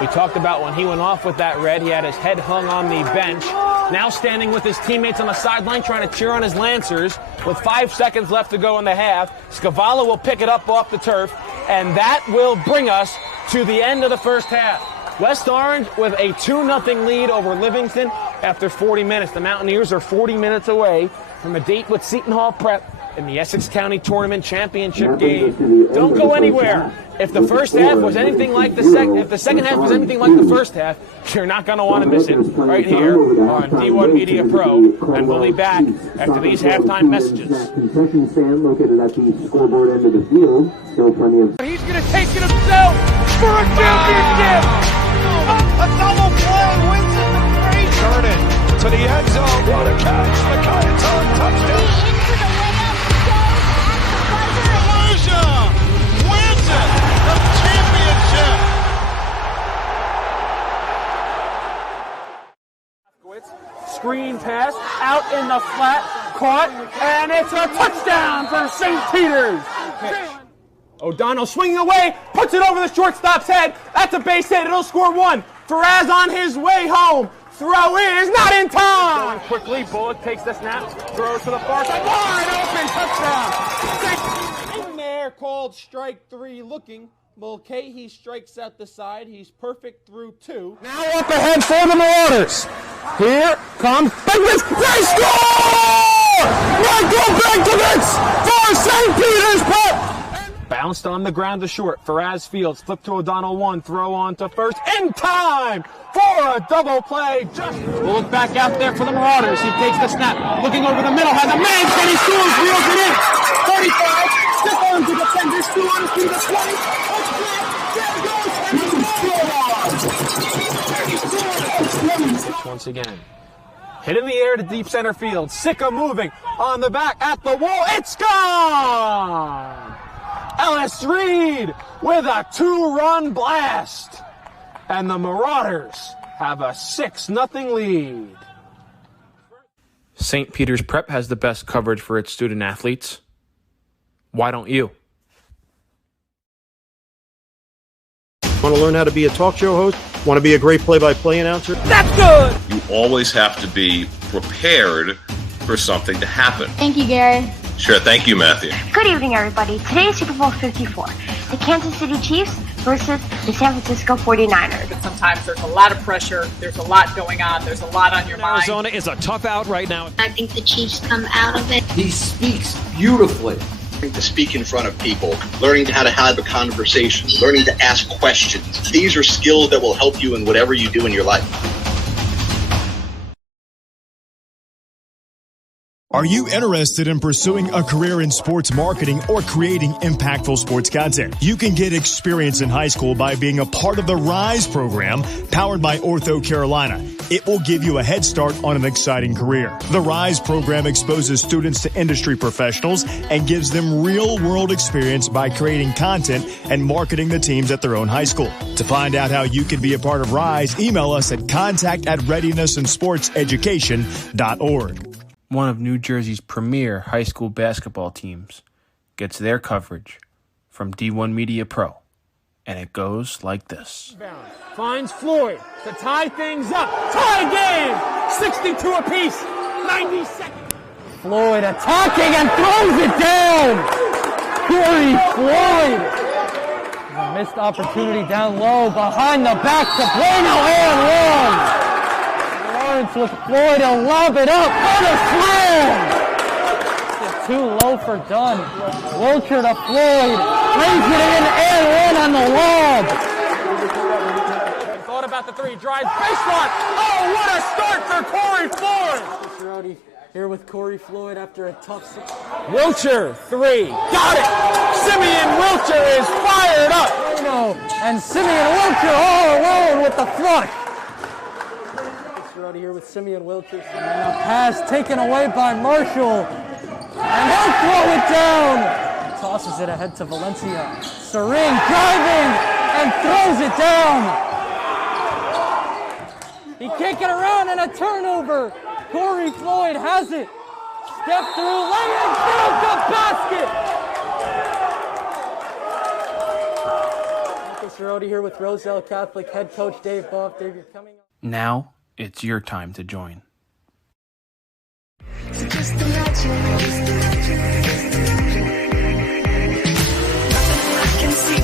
we talked about when he went off with that red, he had his head hung on the bench. Now standing with his teammates on the sideline trying to cheer on his Lancers with 5 seconds left to go in the half. Scavala will pick it up off the turf, and that will bring us to the end of the first half. West Orange with a 2-0 lead over Livingston after 40 minutes. The Mountaineers are 40 minutes away from a date with Seton Hall Prep in the Essex County Tournament Championship game. Don't go anywhere. If the first half was anything like the second, if the second half was anything like the first half, you're not going to want to miss it right here on D1 Media Pro. And we'll be back after these halftime messages. Concession stand located at the scoreboard end of the field. Still plenty of. He's going to take it himself for a championship. A double play wins it for Frazier. Turn it to the end zone. What a catch. Micaiah touchdown. Into the layup, goes at the buzzer. Wins it. The championship. Screen pass out in the flat, caught, and it's a touchdown for St. Peter's. O'Donnell swinging away, puts it over the shortstop's head. That's a base hit. It'll score one. Faraz on his way home. Throw is not in time. Going quickly, Bullock takes the snap, throws to the far side. Wide open touchdown. In there, called strike 3 looking. Mulcahy strikes out the side. He's perfect through 2. Now up ahead for the Marauders. Here comes Biggs. They score! Michael Benkovich for St. Peter's Prep. Bounced on the ground to short. Faraz Fields flip to O'Donnell 1. Throw on to first. In time for a double play. Just will look back out there for the Marauders. He takes the snap. Looking over the middle. Has a man. Can he scores? Reels it in. 35. Stick on to defenders. 2 on to the 20. Once again, hit in the air to deep center field. Sicka moving on the back at the wall. It's gone! Ellis Reed with a 2-run blast. And the Marauders have a 6-0 lead. St. Peter's Prep has the best coverage for its student athletes. Why don't you? Want to learn how to be a talk show host? Want to be a great play-by-play announcer? That's good. You always have to be prepared for something to happen. Thank you, Gary. Sure, thank you, Matthew. Good evening, everybody. Today is Super Bowl 54. The Kansas City Chiefs versus the San Francisco 49ers. But sometimes there's a lot of pressure. There's a lot going on. There's a lot on your mind. Arizona is a tough out right now. I think the Chiefs come out of it. He speaks beautifully. To speak in front of people, learning how to have a conversation, learning to ask questions. These are skills that will help you in whatever you do in your life. Are you interested in pursuing a career in sports marketing or creating impactful sports content? You can get experience in high school by being a part of the RISE program powered by Ortho Carolina. It will give you a head start on an exciting career. The RISE program exposes students to industry professionals and gives them real-world experience by creating content and marketing the teams at their own high school. To find out how you can be a part of RISE, email us at contact@readinessandsportseducation.org. One of New Jersey's premier high school basketball teams gets their coverage from D1 Media Pro. and it goes like this. Finds Floyd to tie things up. Tie game! 62 apiece. 90 seconds. Floyd attacking and throws it down! Corey Floyd! A missed opportunity down low, behind the back to Bueno and one! Lawrence with Floyd to lob it up for the slam! Too low for Dunn. Wilcher to Floyd, brings it in and one on the lob! Thought about the three, drives baseline. Oh, what a start for Corey Floyd! Here with Corey Floyd after a tough... Wilcher, three. Got it! Simeon Wilcher is fired up! And Simeon Wilcher all alone with the flush. Here with Simeon Wilcher. And a pass taken away by Marshall. And he'll throw it down. Tosses it ahead to Valencia. Sering driving and throws it down. He can't get around and a turnover. Corey Floyd has it. Step through, lay in, build the basket. Marcus Cerroti here with Roselle Catholic head coach Dave Boff. Dave, you're coming up. Now it's your time to join.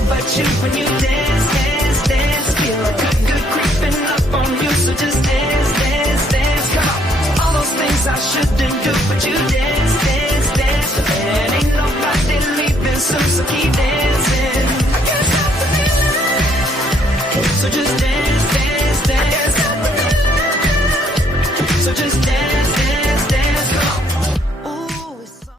But you, when you dance, dance, dance, feel a good creeping up on you. So just dance, dance, dance, come on. All those things I shouldn't do, but you dance, dance, dance. And ain't nobody leaving soon, so keep dancing. I can't stop the feeling. So just dance, dance, dance. I can't stop the feeling. So just dance, dance, dance, come on. Ooh, it's so...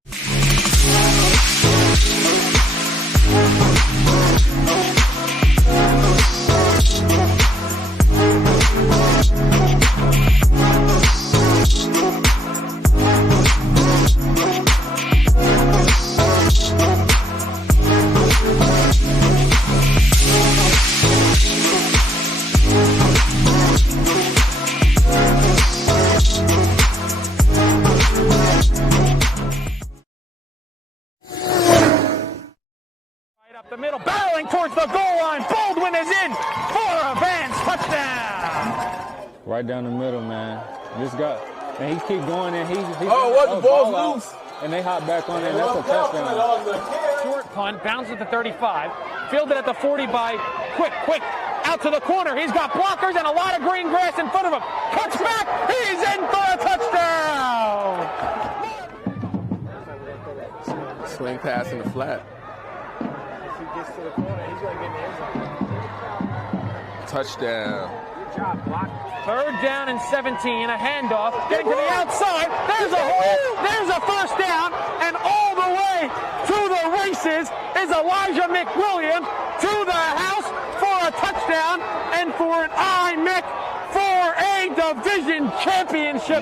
Up the middle, barreling towards the goal line. Baldwin is in for a Vance touchdown. Right down the middle, man. This guy, and he keep going, and he the ball's loose. And they hop back on it, and that's a touchdown. Short punt, bounces at the 35, fielded at the 40 by Quick, out to the corner. He's got blockers and a lot of green grass in front of him. Cuts back, he's in for a touchdown. Swing pass in the flat. Gets to the corner, he's going to get in the end zone. Touchdown. Good job, block. Third down and 17, a handoff, getting to the outside. There's a hole, there's a first down, and all the way to the races is Elijah McWilliams to the house for a touchdown and for an IMIC for a division championship.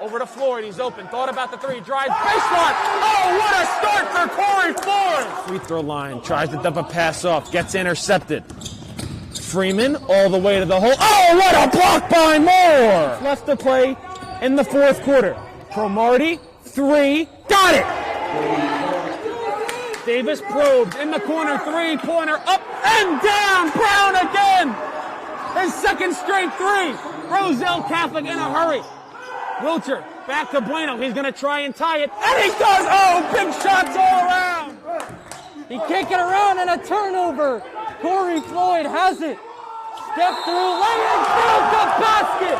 Over to Floyd, he's open, thought about the three, drives baseline. Oh, what a start for Corey Floyd! Free throw line, tries to dump a pass off, gets intercepted. Freeman all the way to the hole. Oh, what a block by Moore! Left to play in the fourth quarter. Cromartie, three, got it! Davis probed in the corner, three-pointer, up and down, Brown again! His second straight three. Roselle Catholic in a hurry. Wilcher, back to Bueno. He's going to try and tie it. And he does! Oh, big shots all around! He can't get around and a turnover. Corey Floyd has it. Step through, lay in, build the basket!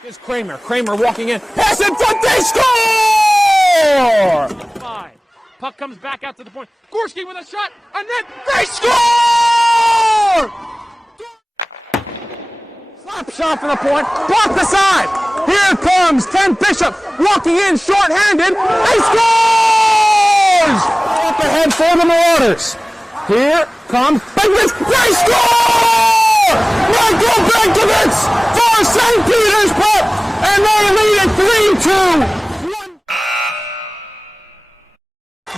Here's Kramer walking in. Pass in front, they score! 5. Puck comes back out to the point. Gorski with a shot, and then they score! Slap shot from the point, block the side. Here comes Ken Bishop walking in short-handed. He scores! Up ahead for the Marauders. Here comes Bigwitz. They score! Michael Benkovitz for St. Peter's Pup, and they lead it 3-2.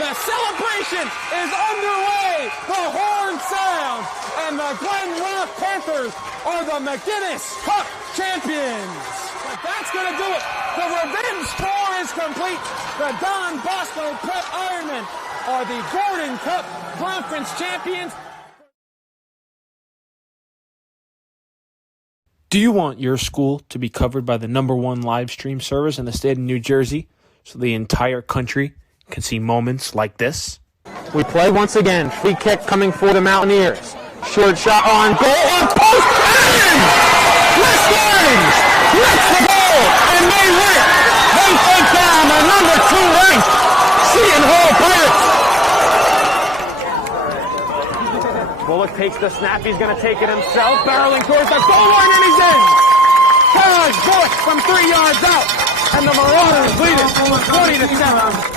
The celebration is underway. The horn sounds, and the Glen Rock Panthers are the McGinnis Cup champions. But that's going to do it. The revenge tour is complete. The Don Bosco Prep Ironmen are the Gordon Cup Conference champions. Do you want your school to be covered by the #1 live stream service in the state of New Jersey so the entire country can see moments like this? We play once again. Free kick coming for the Mountaineers. Short shot on goal. On post. West Orange gets the goal, and they win. They take down the #2 ranked Seton Hall Pirates. Bullock takes the snap. He's going to take it himself. Barreling towards the goal line, and he's in. Taj Bullock from 3 yards out. And the Marauders lead it 20-7.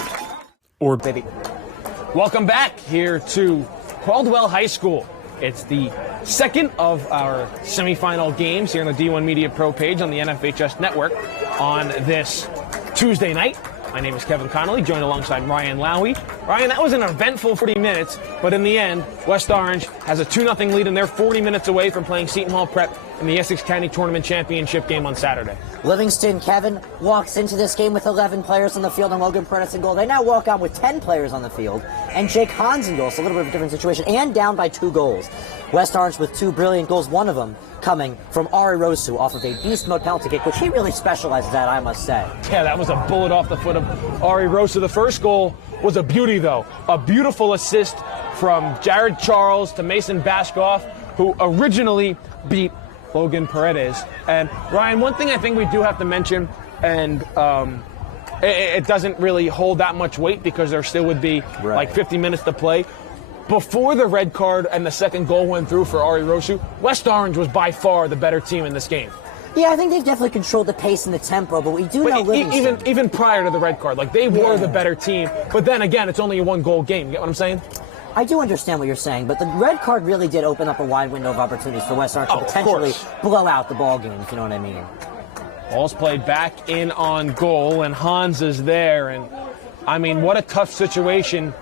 Or baby. Welcome back here to Caldwell High School. It's the second of our semifinal games here on the D1 Media Pro page on the NFHS Network on this Tuesday night. My name is Kevin Connolly, joined alongside Ryan Lowy. Ryan, that was an eventful 40 minutes, but in the end, West Orange has a 2-0 lead, and they're 40 minutes away from playing Seton Hall Prep in the Essex County Tournament Championship game on Saturday. Livingston, Kevin, walks into this game with 11 players on the field and Logan Prentice in goal. They now walk out with 10 players on the field and Jake Hans in goal. So a little bit of a different situation, and down by 2 goals. West Orange with 2 brilliant goals, one of them coming from Ari Rosu off of a beast mode penalty kick, which he really specializes at, I must say. Yeah, that was a bullet off the foot of Ari Rosu. The first goal was a beauty, though. A beautiful assist from Jared Charles to Mason Bashkoff, who originally beat Logan Paredes. And Ryan, one thing I think we do have to mention, and it doesn't really hold that much weight because there still would be like 50 minutes to play. Before the red card and the second goal went through for Ari Rosu, West Orange was by far the better team in this game. Yeah, I think they've definitely controlled the pace and the tempo, but we do know Livingston. Even prior to the red card, like they were the better team. But then again, it's only a 1-goal game. You get what I'm saying? I do understand what you're saying, but the red card really did open up a wide window of opportunities for West Orange to potentially blow out the ball game, if you know what I mean. Ball's played back in on goal, and Hans is there. And, I mean, what a tough situation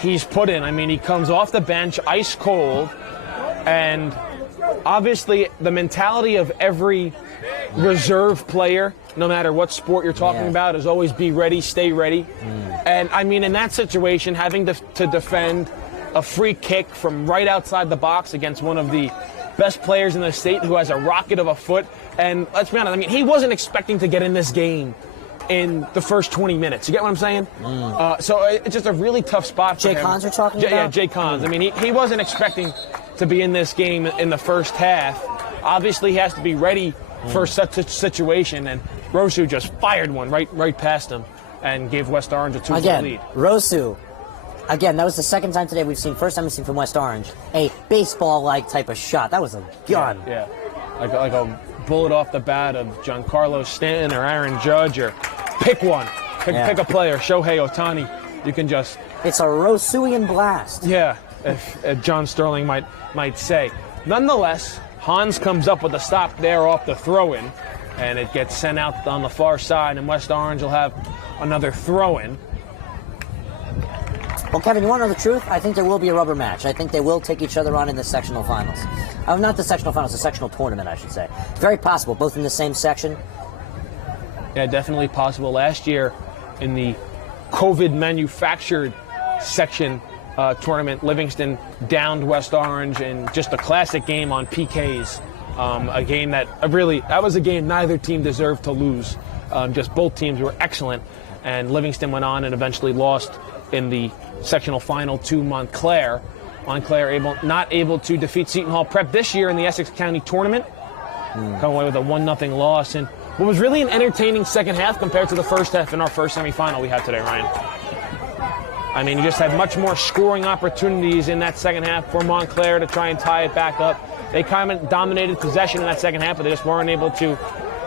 he's put in. I mean, he comes off the bench ice cold, and obviously the mentality of every reserve player, no matter what sport you're talking about, is always be ready, stay ready. And I mean, in that situation, having to defend a free kick from right outside the box against one of the best players in the state who has a rocket of a foot, and let's be honest, I mean, he wasn't expecting to get in this game in the first 20 minutes. You get what I'm saying? So it's just a really tough spot for him. Jake Hans you're talking about? Yeah, Jake Hans. I mean, he wasn't expecting to be in this game in the first half. Obviously, he has to be ready for such a situation, and Rosu just fired one right past him and gave West Orange a 2-goal lead. Rosu, again, that was the second time today first time we've seen from West Orange, a baseball-like type of shot. That was a gun. Yeah. Like a bullet off the bat of Giancarlo Stanton or Aaron Judge, or pick one. Pick a player, Shohei Ohtani. You can just... It's a Rosuian blast. Yeah, if John Sterling might say. Nonetheless, Hans comes up with a stop there off the throw-in, and it gets sent out on the far side, and West Orange will have another throw-in. Well, Kevin, you want to know the truth? I think there will be a rubber match. I think they will take each other on in the sectional finals. Not the sectional finals, the sectional tournament, I should say. Very possible, both in the same section. Yeah, definitely possible. Last year, in the COVID-manufactured section tournament, Livingston downed West Orange in just a classic game on PKs. A game that was a game neither team deserved to lose. Just both teams were excellent, and Livingston went on and eventually lost in the sectional final to Montclair. Montclair not able to defeat Seton Hall Prep this year in the Essex County Tournament. Come away with a 1-0 loss, and what was really an entertaining second half compared to the first half in our first semifinal we had today, Ryan. I mean, you just had much more scoring opportunities in that second half for Montclair to try and tie it back up. They kind of dominated possession in that second half, but they just weren't able to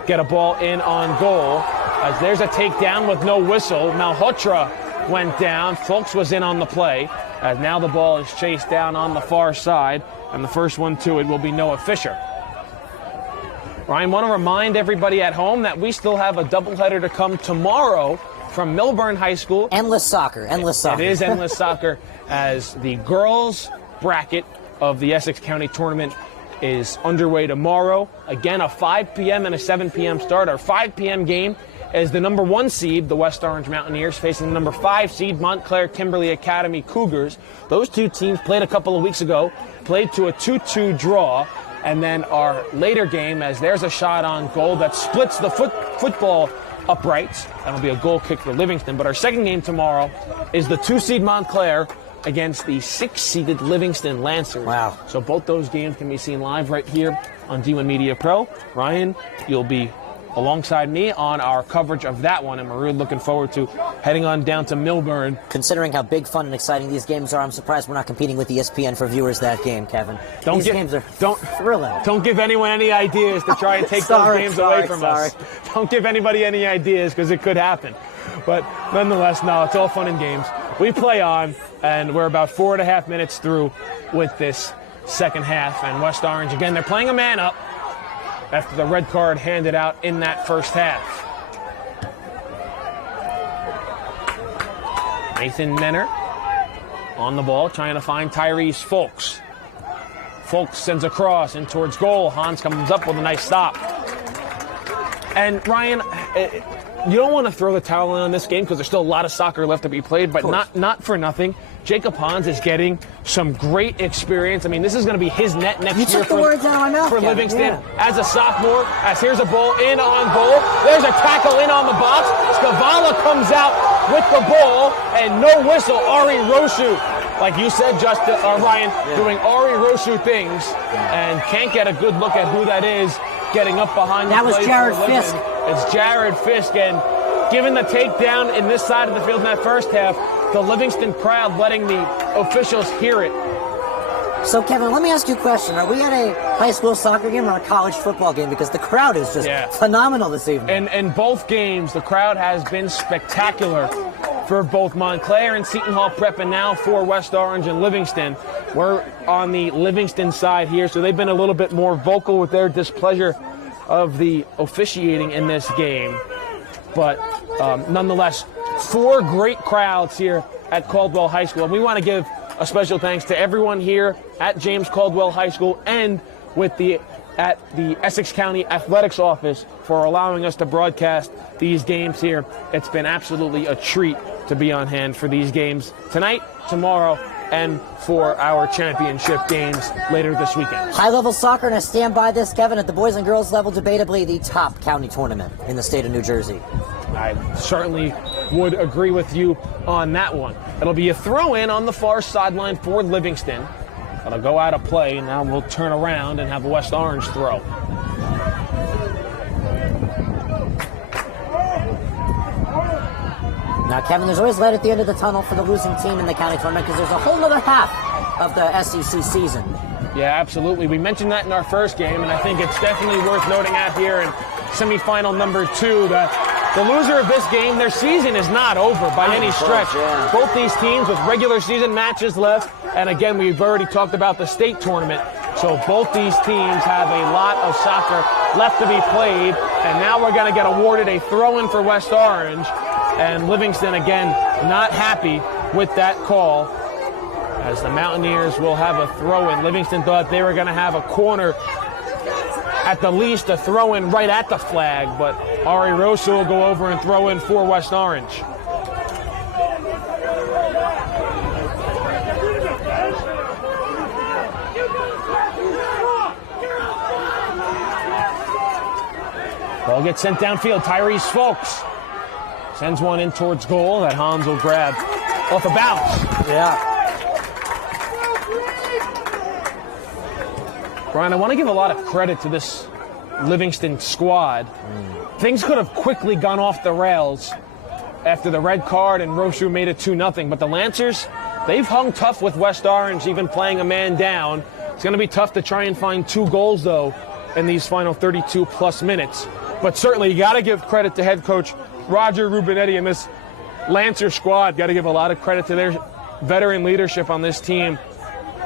get a ball in on goal. As there's a takedown with no whistle. Malhotra went down. Fulks was in on the play. As now the ball is chased down on the far side, and the first one to it will be Noah Fisher. Ryan, want to remind everybody at home that we still have a doubleheader to come tomorrow from Milburn High School. Endless soccer, endless soccer. It is endless soccer, as the girls bracket of the Essex County tournament is underway tomorrow. Again, a 5 p.m. and a 7 p.m. start. Our 5 p.m. game is the number 1 seed, the West Orange Mountaineers, facing the number 5 seed, Montclair Kimberly Academy Cougars. Those two teams played a couple of weeks ago, played to a 2-2 draw. And then our later game, as there's a shot on goal that splits the football uprights. That'll be a goal kick for Livingston. But our second game tomorrow is the 2 seed Montclair against the 6-seeded Livingston Lancers. Wow. So both those games can be seen live right here on D1 Media Pro. Ryan, you'll be alongside me on our coverage of that one, and we're really looking forward to heading on down to Milburn. Considering how big, fun, and exciting these games are, I'm surprised we're not competing with ESPN for viewers that game, Kevin. These games are thrilling. Don't give anyone any ideas to try and take those games away from us. Don't give anybody any ideas, because it could happen. But nonetheless, no, it's all fun and games. We play on, and we're about 4.5 minutes through with this second half. And West Orange, again, they're playing a man up after the red card handed out in that first half. Nathan Menner on the ball, trying to find Tyrese Folks. Folks sends a cross in towards goal. Hans comes up with a nice stop. And Ryan, you don't want to throw the towel in on this game because there's still a lot of soccer left to be played, but not for nothing. Jacob Hans is getting some great experience. I mean, this is going to be his net next year for Livingston as a sophomore. As here's a ball in on goal. There's a tackle in on the box. Skavala comes out with the ball, and no whistle. Ari Roshu, like you said, Ryan, doing Ari Roshu things, and can't get a good look at who that is getting up behind the play. That was Jared Fisk. It's Jared Fisk, and given the takedown in this side of the field in that first half, the Livingston crowd letting the officials hear it. So, Kevin, let me ask you a question. Are we at a high school soccer game or a college football game? Because the crowd is just phenomenal this evening. And in both games, the crowd has been spectacular for both Montclair and Seton Hall Prep, and now for West Orange and Livingston. We're on the Livingston side here, so they've been a little bit more vocal with their displeasure of the officiating in this game. But nonetheless, 4 great crowds here at Caldwell High School. And we want to give a special thanks to everyone here at James Caldwell High School and at the Essex County Athletics Office for allowing us to broadcast these games here. It's been absolutely a treat to be on hand for these games tonight, tomorrow, and for our championship games later this weekend. High-level soccer, and I stand by this, Kevin, at the boys and girls level, debatably the top county tournament in the state of New Jersey. I certainly would agree with you on that one. It'll be a throw-in on the far sideline for Livingston. It'll go out of play, and now we'll turn around and have a West Orange throw. Now, Kevin, there's always light at the end of the tunnel for the losing team in the county tournament because there's a whole other half of the SEC season. Yeah, absolutely. We mentioned that in our first game, and I think it's definitely worth noting out here in semifinal number 2 that the loser of this game, their season is not over by any stretch. Both these teams with regular season matches left, and again, we've already talked about the state tournament. So both these teams have a lot of soccer left to be played, and now we're going to get awarded a throw-in for West Orange. And Livingston, again, not happy with that call, as the Mountaineers will have a throw-in. Livingston thought they were going to have a corner, at the least a throw-in right at the flag, but Ari Rosa will go over and throw in for West Orange. Ball gets sent downfield. Tyrese Folks sends one in towards goal that Hans will grab off a bounce. Yeah. Brian, I want to give a lot of credit to this Livingston squad. Things could have quickly gone off the rails after the red card and Roshu made it 2-0. But the Lancers, they've hung tough with West Orange, even playing a man down. It's going to be tough to try and find 2 goals, though, in these final 32-plus minutes. But certainly you got to give credit to head coach Roger Rubinetti and this Lancer squad. Got to give a lot of credit to their veteran leadership on this team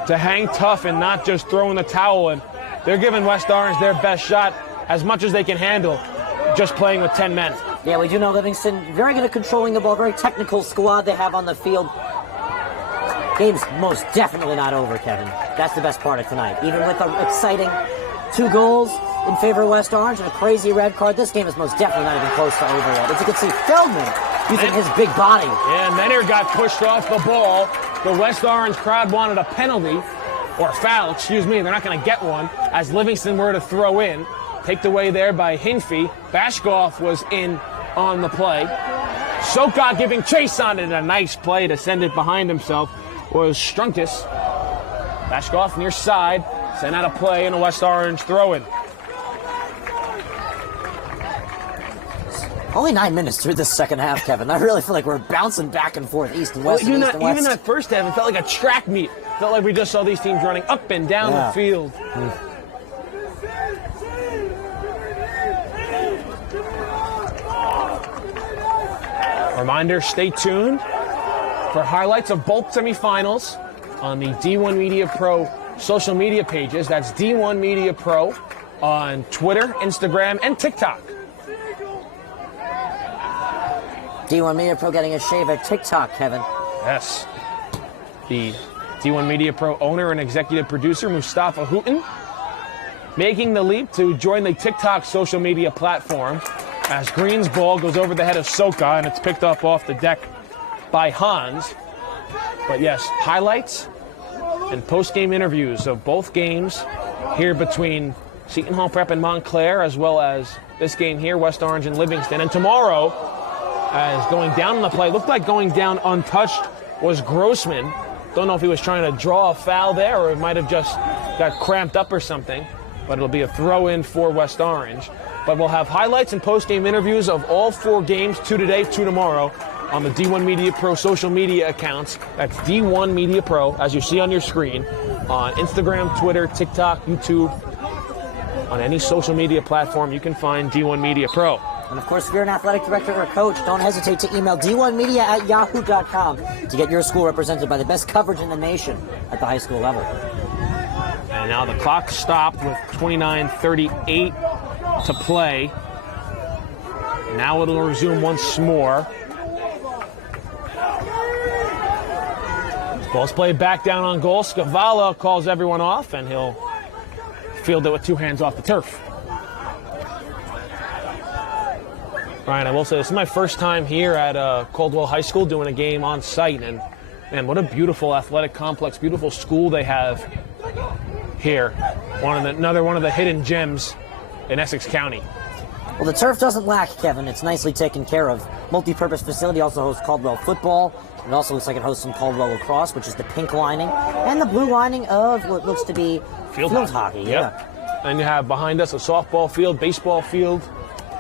to hang tough and not just throw in the towel. And they're giving West Orange their best shot as much as they can handle, just playing with 10 men. Yeah, we do know Livingston, very good at controlling the ball, very technical squad they have on the field. Game's most definitely not over, Kevin. That's the best part of tonight. Even with the exciting 2 goals in favor of West Orange and a crazy red card, this game is most definitely not even close to over yet. As you can see, Feldman using his big body. Yeah, Menner got pushed off the ball. The West Orange crowd wanted a penalty, or foul, excuse me. They're not going to get one, as Livingston were to throw in. Taken away there by Hinfey. Bashkoff was in on the play. Soka giving chase on it. A nice play to send it behind himself was Strunkus. Bashkoff near side. Sent out a play and a West Orange throw-in. Only 9 minutes through this second half, Kevin. I really feel like we're bouncing back and forth, east and west, and east and west. Even that first half, it felt like a track meet. It felt like we just saw these teams running up and down the field. Reminder, stay tuned for highlights of both semifinals on the D1 Media Pro social media pages. That's D1 Media Pro on Twitter, Instagram, and TikTok. D1 Media Pro getting a shave at TikTok, Kevin. Yes. The D1 Media Pro owner and executive producer, Mustafa Houghton, making the leap to join the TikTok social media platform as Green's ball goes over the head of Soka, and it's picked up off the deck by Hans. But yes, highlights and post-game interviews of both games here between Seton Hall Prep and Montclair, as well as this game here, West Orange and Livingston. And tomorrow, as going down on the play, looked like going down untouched was Grossman. Don't know if he was trying to draw a foul there or it might have just got cramped up or something, but it'll be a throw-in for West Orange. But we'll have highlights and post-game interviews of all 4 games, 2 today, 2 tomorrow, on the D1 Media Pro social media accounts. That's D1 Media Pro, as you see on your screen, on Instagram, Twitter, TikTok, YouTube. On any social media platform, you can find D1 Media Pro. And of course, if you're an athletic director or coach, don't hesitate to email d1media@yahoo.com to get your school represented by the best coverage in the nation at the high school level. And now the clock stopped with 29:38 to play. Now it'll resume once more. Ball's played back down on goal. Scavala calls everyone off, and he'll field it with 2 hands off the turf. Ryan, I will say this is my first time here at Caldwell High School doing a game on site, and man, what a beautiful athletic complex, beautiful school they have here. Another one of the hidden gems in Essex County. Well, the turf doesn't lack, Kevin. It's nicely taken care of. Multi-purpose facility also hosts Caldwell football. It also looks like it hosts some Caldwell lacrosse, which is the pink lining, and the blue lining of what looks to be field hockey. Yeah. And you have behind us a softball field, baseball field.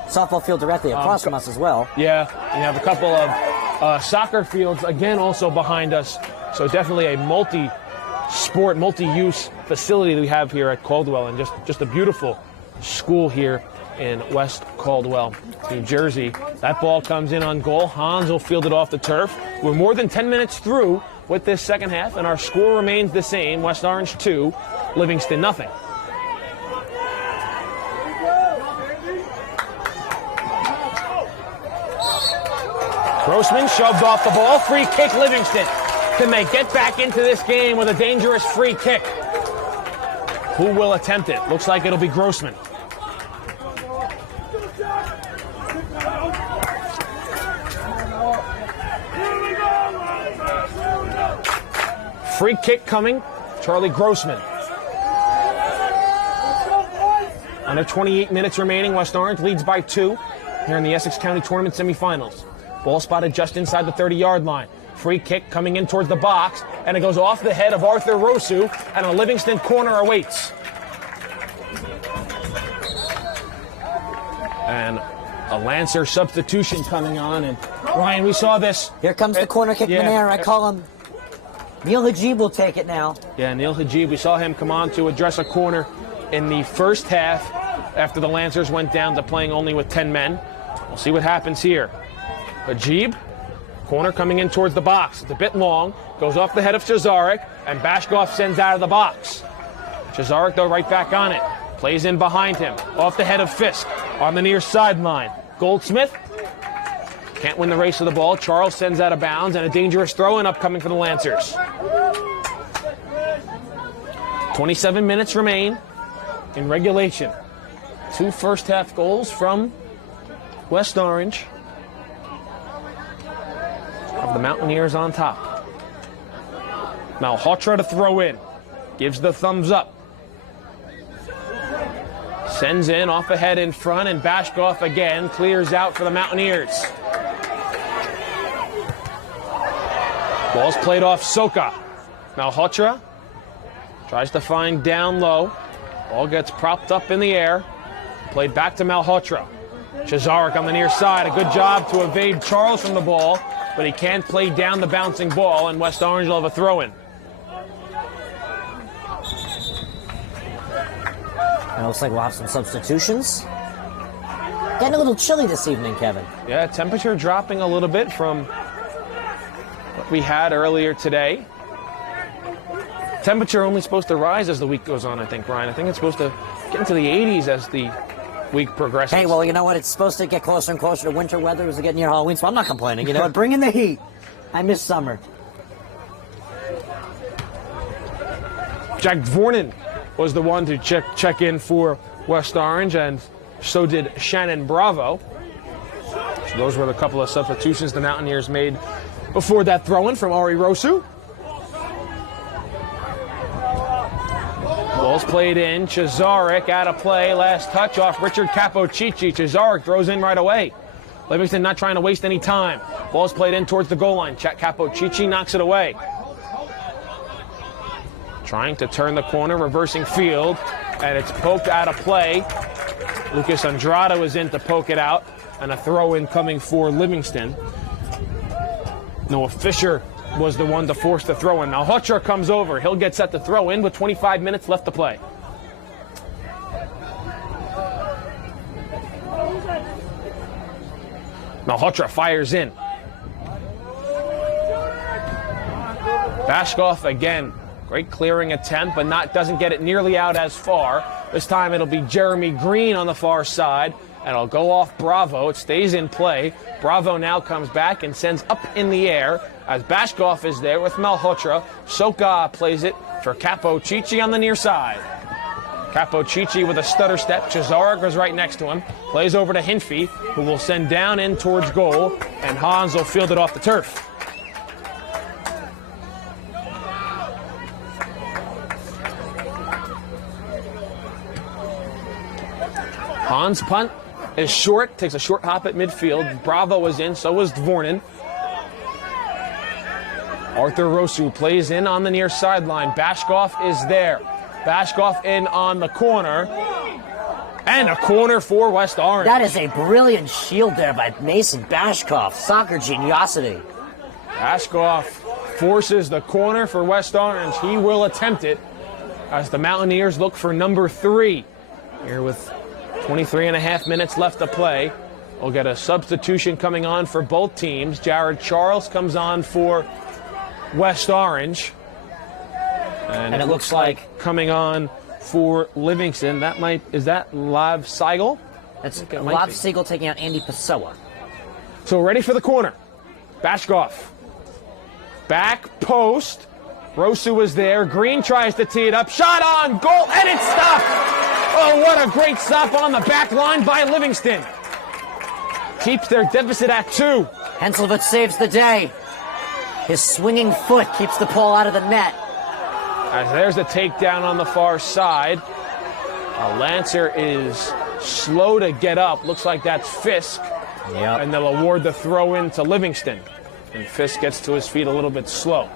Softball field directly across from us as well. Yeah, you have a couple of soccer fields, again, also behind us. So definitely a multi-sport, multi-use facility that we have here at Caldwell, and just a beautiful school here in West Caldwell, New Jersey. That ball comes in on goal. Hans will field it off the turf. We're more than 10 minutes through with this second half, and our score remains the same. West Orange 2, Livingston nothing. Grossman shoved off the ball. Free kick, Livingston. Can they get back into this game with a dangerous free kick? Who will attempt it? Looks like it'll be Grossman. Free kick coming, Charlie Grossman. Under 28 minutes remaining, West Orange leads by 2 here in the Essex County Tournament Semifinals. Ball spotted just inside the 30-yard line. Free kick coming in towards the box, and it goes off the head of Arthur Rosu, and a Livingston corner awaits. And a Lancer substitution coming on, and Ryan, we saw this. Here comes the corner kick man. I call him. Neil Hajib will take it now. Yeah, Neil Hajib. We saw him come on to address a corner in the first half after the Lancers went down to playing only with 10 men. We'll see what happens here. Hajib, corner coming in towards the box. It's a bit long, goes off the head of Chazarek, and Bashkoff sends out of the box. Chazarek, though, right back on it. Plays in behind him, off the head of Fisk, on the near sideline. Goldsmith Can't win the race of the ball. Charles sends out of bounds, and a dangerous throw-in upcoming for the Lancers. 27 minutes remain in regulation. 2 first-half goals from West Orange. Of the Mountaineers on top. Malhotra to throw in. Gives the thumbs up. Sends in off ahead in front, and Bashkoff again clears out for the Mountaineers. Ball's played off Soka. Malhotra tries to find down low. Ball gets propped up in the air. Played back to Malhotra. Cesarek on the near side. A good job to evade Charles from the ball, but he can't play down the bouncing ball, and West Orange will have a throw-in. It looks like we'll have some substitutions. Getting a little chilly this evening, Kevin. Yeah, temperature dropping a little bit from what we had earlier today. Temperature only supposed to rise as the week goes on, I think, Ryan. I think it's supposed to get into the 80s as the week progresses. Hey, well, you know what? It's supposed to get closer and closer to winter weather as we get near Halloween, so I'm not complaining. You know what? Bring in the heat. I miss summer. Jack Vornan was the one to check in for West Orange, and so did Shannon Bravo. So those were the couple of substitutions the Mountaineers made before that throw-in from Ari Rosu. Ball's played in. Cesarek out of play. Last touch off Richard Capocici. Cesarek throws in right away. Livingston not trying to waste any time. Ball's played in towards the goal line. Capocici knocks it away. Trying to turn the corner, reversing field, and it's poked out of play. Lucas Andrada was in to poke it out, and a throw-in coming for Livingston. Noah Fisher was the one to force the throw-in. Now Hutcher comes over. He'll get set to throw in with 25 minutes left to play. Malhotra fires in. Bashkoff again. Great clearing attempt, but doesn't get it nearly out as far. This time it'll be Jeremy Green on the far side, and it'll go off Bravo. It stays in play. Bravo now comes back and sends up in the air as Bashkoff is there with Malhotra. Soka plays it for Capocici on the near side. Capocici with a stutter step. Cesarek was right next to him. Plays over to Hinfey, who will send down in towards goal, and Hans will field it off the turf. Hans' punt is short, takes a short hop at midfield. Bravo was in, so was Dvornin. Arthur Rosu plays in on the near sideline. Bashkoff is there. Bashkoff in on the corner. And a corner for West Orange. That is a brilliant shield there by Mason Bashkoff. Soccer geniosity. Bashkoff forces the corner for West Orange. He will attempt it as the Mountaineers look for number 3. Here with 23 and a half minutes left to play. We'll get a substitution coming on for both teams. Jared Charles comes on for West Orange. And it looks like coming on for Livingston. Is that Lav Seigel? That's Lav Seigel taking out Andy Pessoa. So ready for the corner. Bashkoff. Back post. Rosu is there. Green tries to tee it up. Shot on goal, and it's stopped. Oh, what a great stop on the back line by Livingston. Keeps their deficit at 2. Henselwood saves the day. His swinging foot keeps the ball out of the net. As there's a takedown on the far side. Lancer is slow to get up. Looks like that's Fisk. Yep. And they'll award the throw in to Livingston. And Fisk gets to his feet a little bit slow.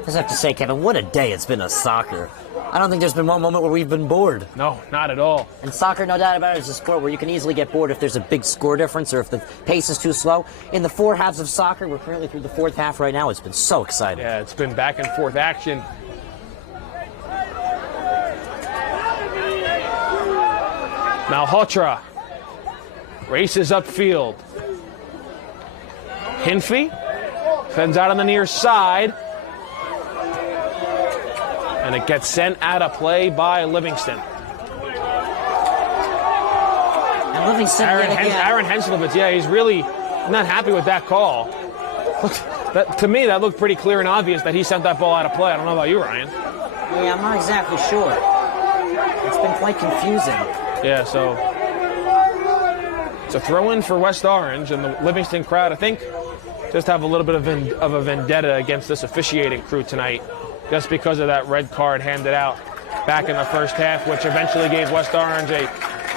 I just have to say, Kevin, what a day it's been of soccer. I don't think there's been one moment where we've been bored. No, not at all. And soccer, no doubt about it, is a sport where you can easily get bored if there's a big score difference or if the pace is too slow. In the 4 halves of soccer, we're currently through the 4th half right now. It's been so exciting. Yeah, it's been back and forth action. Malhotra races upfield. Hinfey sends out on the near side. And it gets sent out of play by Livingston. And Livingston. Aaron Henslowitz, yeah, he's really not happy with that call. To me, that looked pretty clear and obvious that he sent that ball out of play. I don't know about you, Ryan. Yeah, I'm not exactly sure. It's been quite confusing. Yeah, so it's a throw-in for West Orange, and the Livingston crowd, I think, just have a little bit of a vendetta against this officiating crew tonight, just because of that red card handed out back in the first half, which eventually gave West Orange a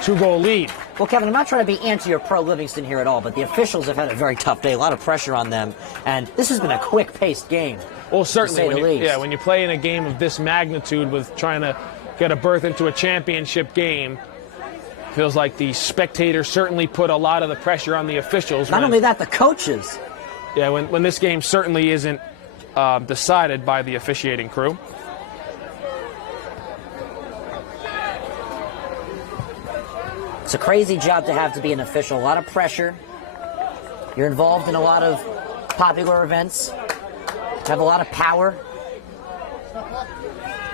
2-goal lead. Well, Kevin, I'm not trying to be anti or pro Livingston here at all, but the officials have had a very tough day, a lot of pressure on them, and this has been a quick-paced game. Well, certainly, when you play in a game of this magnitude with trying to get a berth into a championship game, feels like the spectators certainly put a lot of the pressure on the officials. Not only that, the coaches. Yeah, when this game certainly isn't decided by the officiating crew. It's a crazy job to have to be an official. A lot of pressure. You're involved in a lot of popular events. You have a lot of power.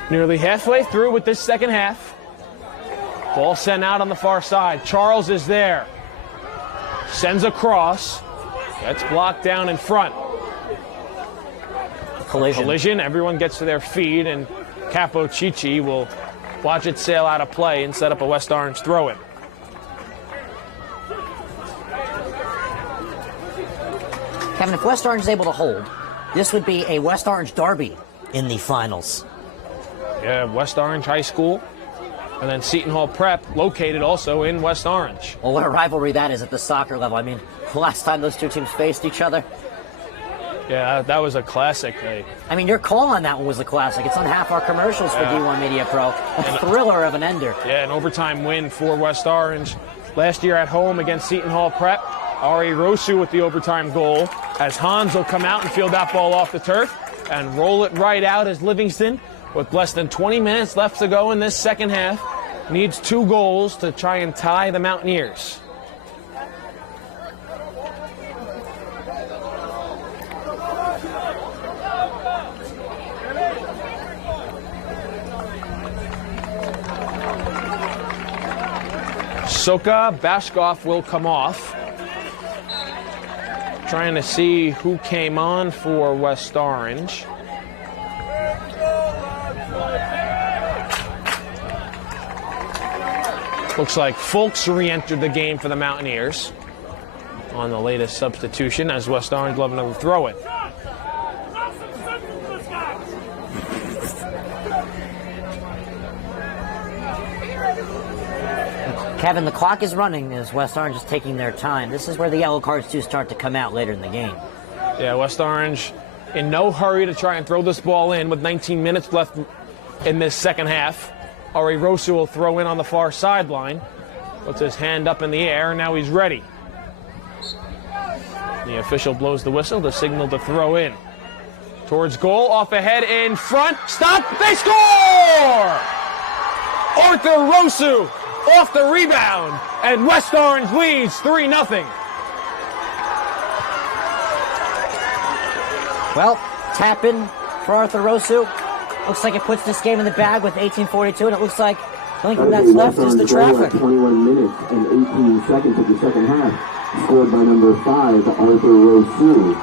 Nearly halfway through with this second half. Ball sent out on the far side. Charles is there. Sends a cross. Gets blocked down in front. Collision. Everyone gets to their feet, and Capo Chichi will watch it sail out of play and set up a West Orange throw-in. Kevin, if West Orange is able to hold, this would be a West Orange derby in the finals. Yeah, West Orange High School, and then Seton Hall Prep, located also in West Orange. Well, what a rivalry that is at the soccer level. I mean, the last time those two teams faced each other. Yeah, that was a classic. I mean, your call on that one was a classic. It's on half our commercials for D1 Media Pro. A thriller of an ender. Yeah, an overtime win for West Orange. Last year at home against Seton Hall Prep, Ari Rosu with the overtime goal, as Hans will come out and field that ball off the turf and roll it right out as Livingston, with less than 20 minutes left to go in this second half, needs 2 goals to try and tie the Mountaineers. Soka Bashkov will come off. Trying to see who came on for West Orange. Looks like Fulks re-entered the game for the Mountaineers on the latest substitution, as West Orange will have another throw-in. Kevin, the clock is running as West Orange is taking their time. This is where the yellow cards do start to come out later in the game. Yeah, West Orange in no hurry to try and throw this ball in with 19 minutes left in this second half. Ari Rosu will throw in on the far sideline. Puts his hand up in the air, and now he's ready. The official blows the whistle to signal to throw in. Towards goal, off ahead, in front. Stop! They score! Arthur Rosu off the rebound, and West Orange leads 3-0. Well, tap in for Arthur Rosu. Looks like it puts this game in the bag with 18:42, and it looks like the only thing that's left is the traffic. 21 minutes and 18 seconds of the second half, scored by number 5, Arthur Rosu.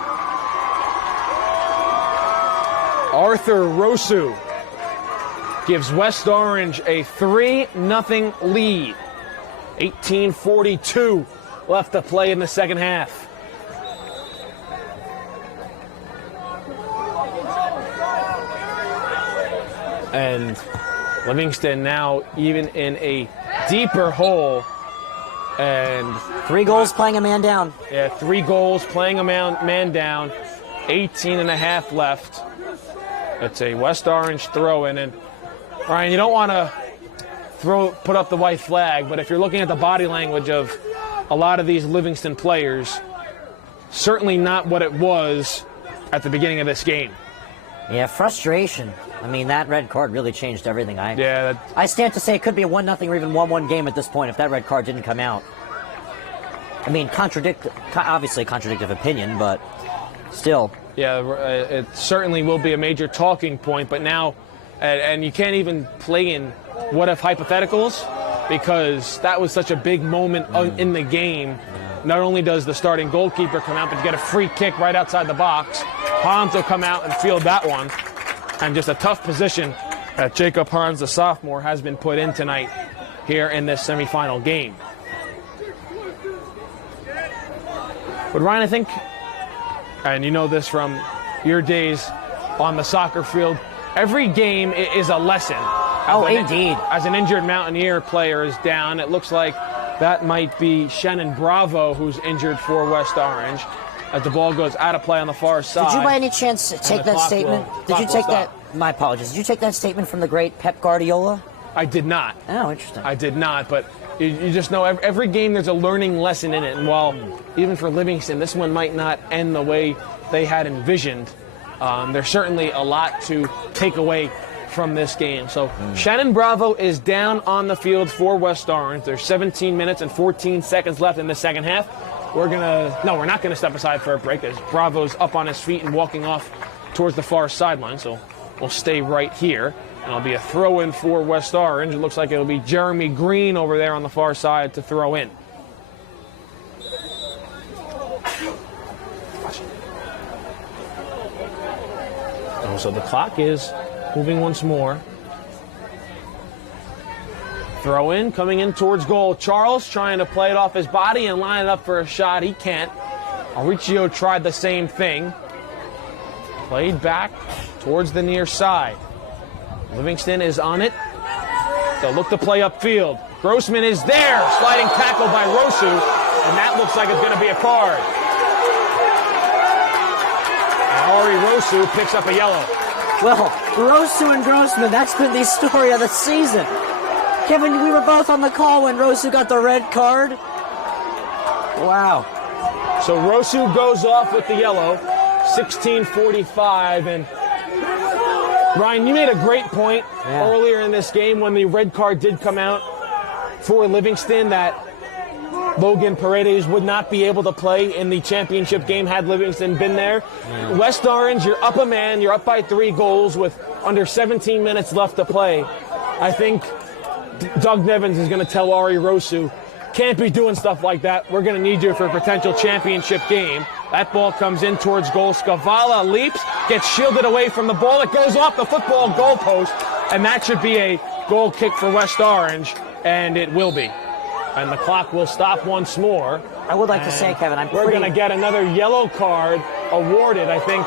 Arthur Rosu gives West Orange a 3-0 lead. 18:42 left to play in the second half. And Livingston now even in a deeper hole. And 3 goals playing a man down. Yeah, 3 goals playing a man down. 18.5 left. It's a West Orange throw-in. And Ryan, you don't want to put up the white flag, but if you're looking at the body language of a lot of these Livingston players, certainly not what it was at the beginning of this game. Yeah, frustration. I mean, that red card really changed everything. I stand to say it could be a 1-0 or even 1-1 game at this point if that red card didn't come out. I mean, obviously contradictive opinion, but still. Yeah, it certainly will be a major talking point, but now, and you can't even play in what-if hypotheticals, because that was such a big moment in the game. Not only does the starting goalkeeper come out, but you get a free kick right outside the box. Hans will come out and field that one. And just a tough position that Jacob Hans, the sophomore, has been put in tonight here in this semifinal game. But Ryan, I think, and you know this from your days on the soccer field, every game is a lesson. Oh, indeed. As an injured Mountaineer player is down, it looks like that might be Shannon Bravo who's injured for West Orange as the ball goes out of play on the far side. Did you by any chance take that statement? Did you take that? My apologies. Did you take that statement from the great Pep Guardiola? I did not. Oh, interesting. I did not, but you just know every game there's a learning lesson in it. And while even for Livingston, this one might not end the way they had envisioned, there's certainly a lot to take away from this game. So Shannon Bravo is down on the field for West Orange. There's 17 minutes and 14 seconds left in the second half. We're not gonna step aside for a break as Bravo's up on his feet and walking off towards the far sideline. So we'll stay right here. And it'll be a throw in for West Orange. It looks like it'll be Jeremy Green over there on the far side to throw in. So the clock is moving once more. Throw in, coming in towards goal. Charles trying to play it off his body and line it up for a shot. He can't. Mauricio tried the same thing. Played back towards the near side. Livingston is on it. They'll look to play upfield. Grossman is there. Sliding tackle by Rosu. And that looks like it's going to be a card. And Ari Rosu picks up a yellow. Well, Rosu and Grossman, that's been the story of the season. Kevin, we were both on the call when Rosu got the red card. Wow. So Rosu goes off with the yellow, 16:45, and Ryan, you made a great point earlier in this game when the red card did come out for Livingston that Logan Paredes would not be able to play in the championship game had Livingston been there. Yeah. West Orange, you're up a man, you're up by 3 goals with under 17 minutes left to play. I think Doug Nevins is going to tell Ari Rosu, can't be doing stuff like that. We're going to need you for a potential championship game. That ball comes in towards goal. Scavala leaps, gets shielded away from the ball. It goes off the football goalpost, and that should be a goal kick for West Orange, and it will be. And the clock will stop once more. I would like to say, Kevin, we're going to get another yellow card awarded. I think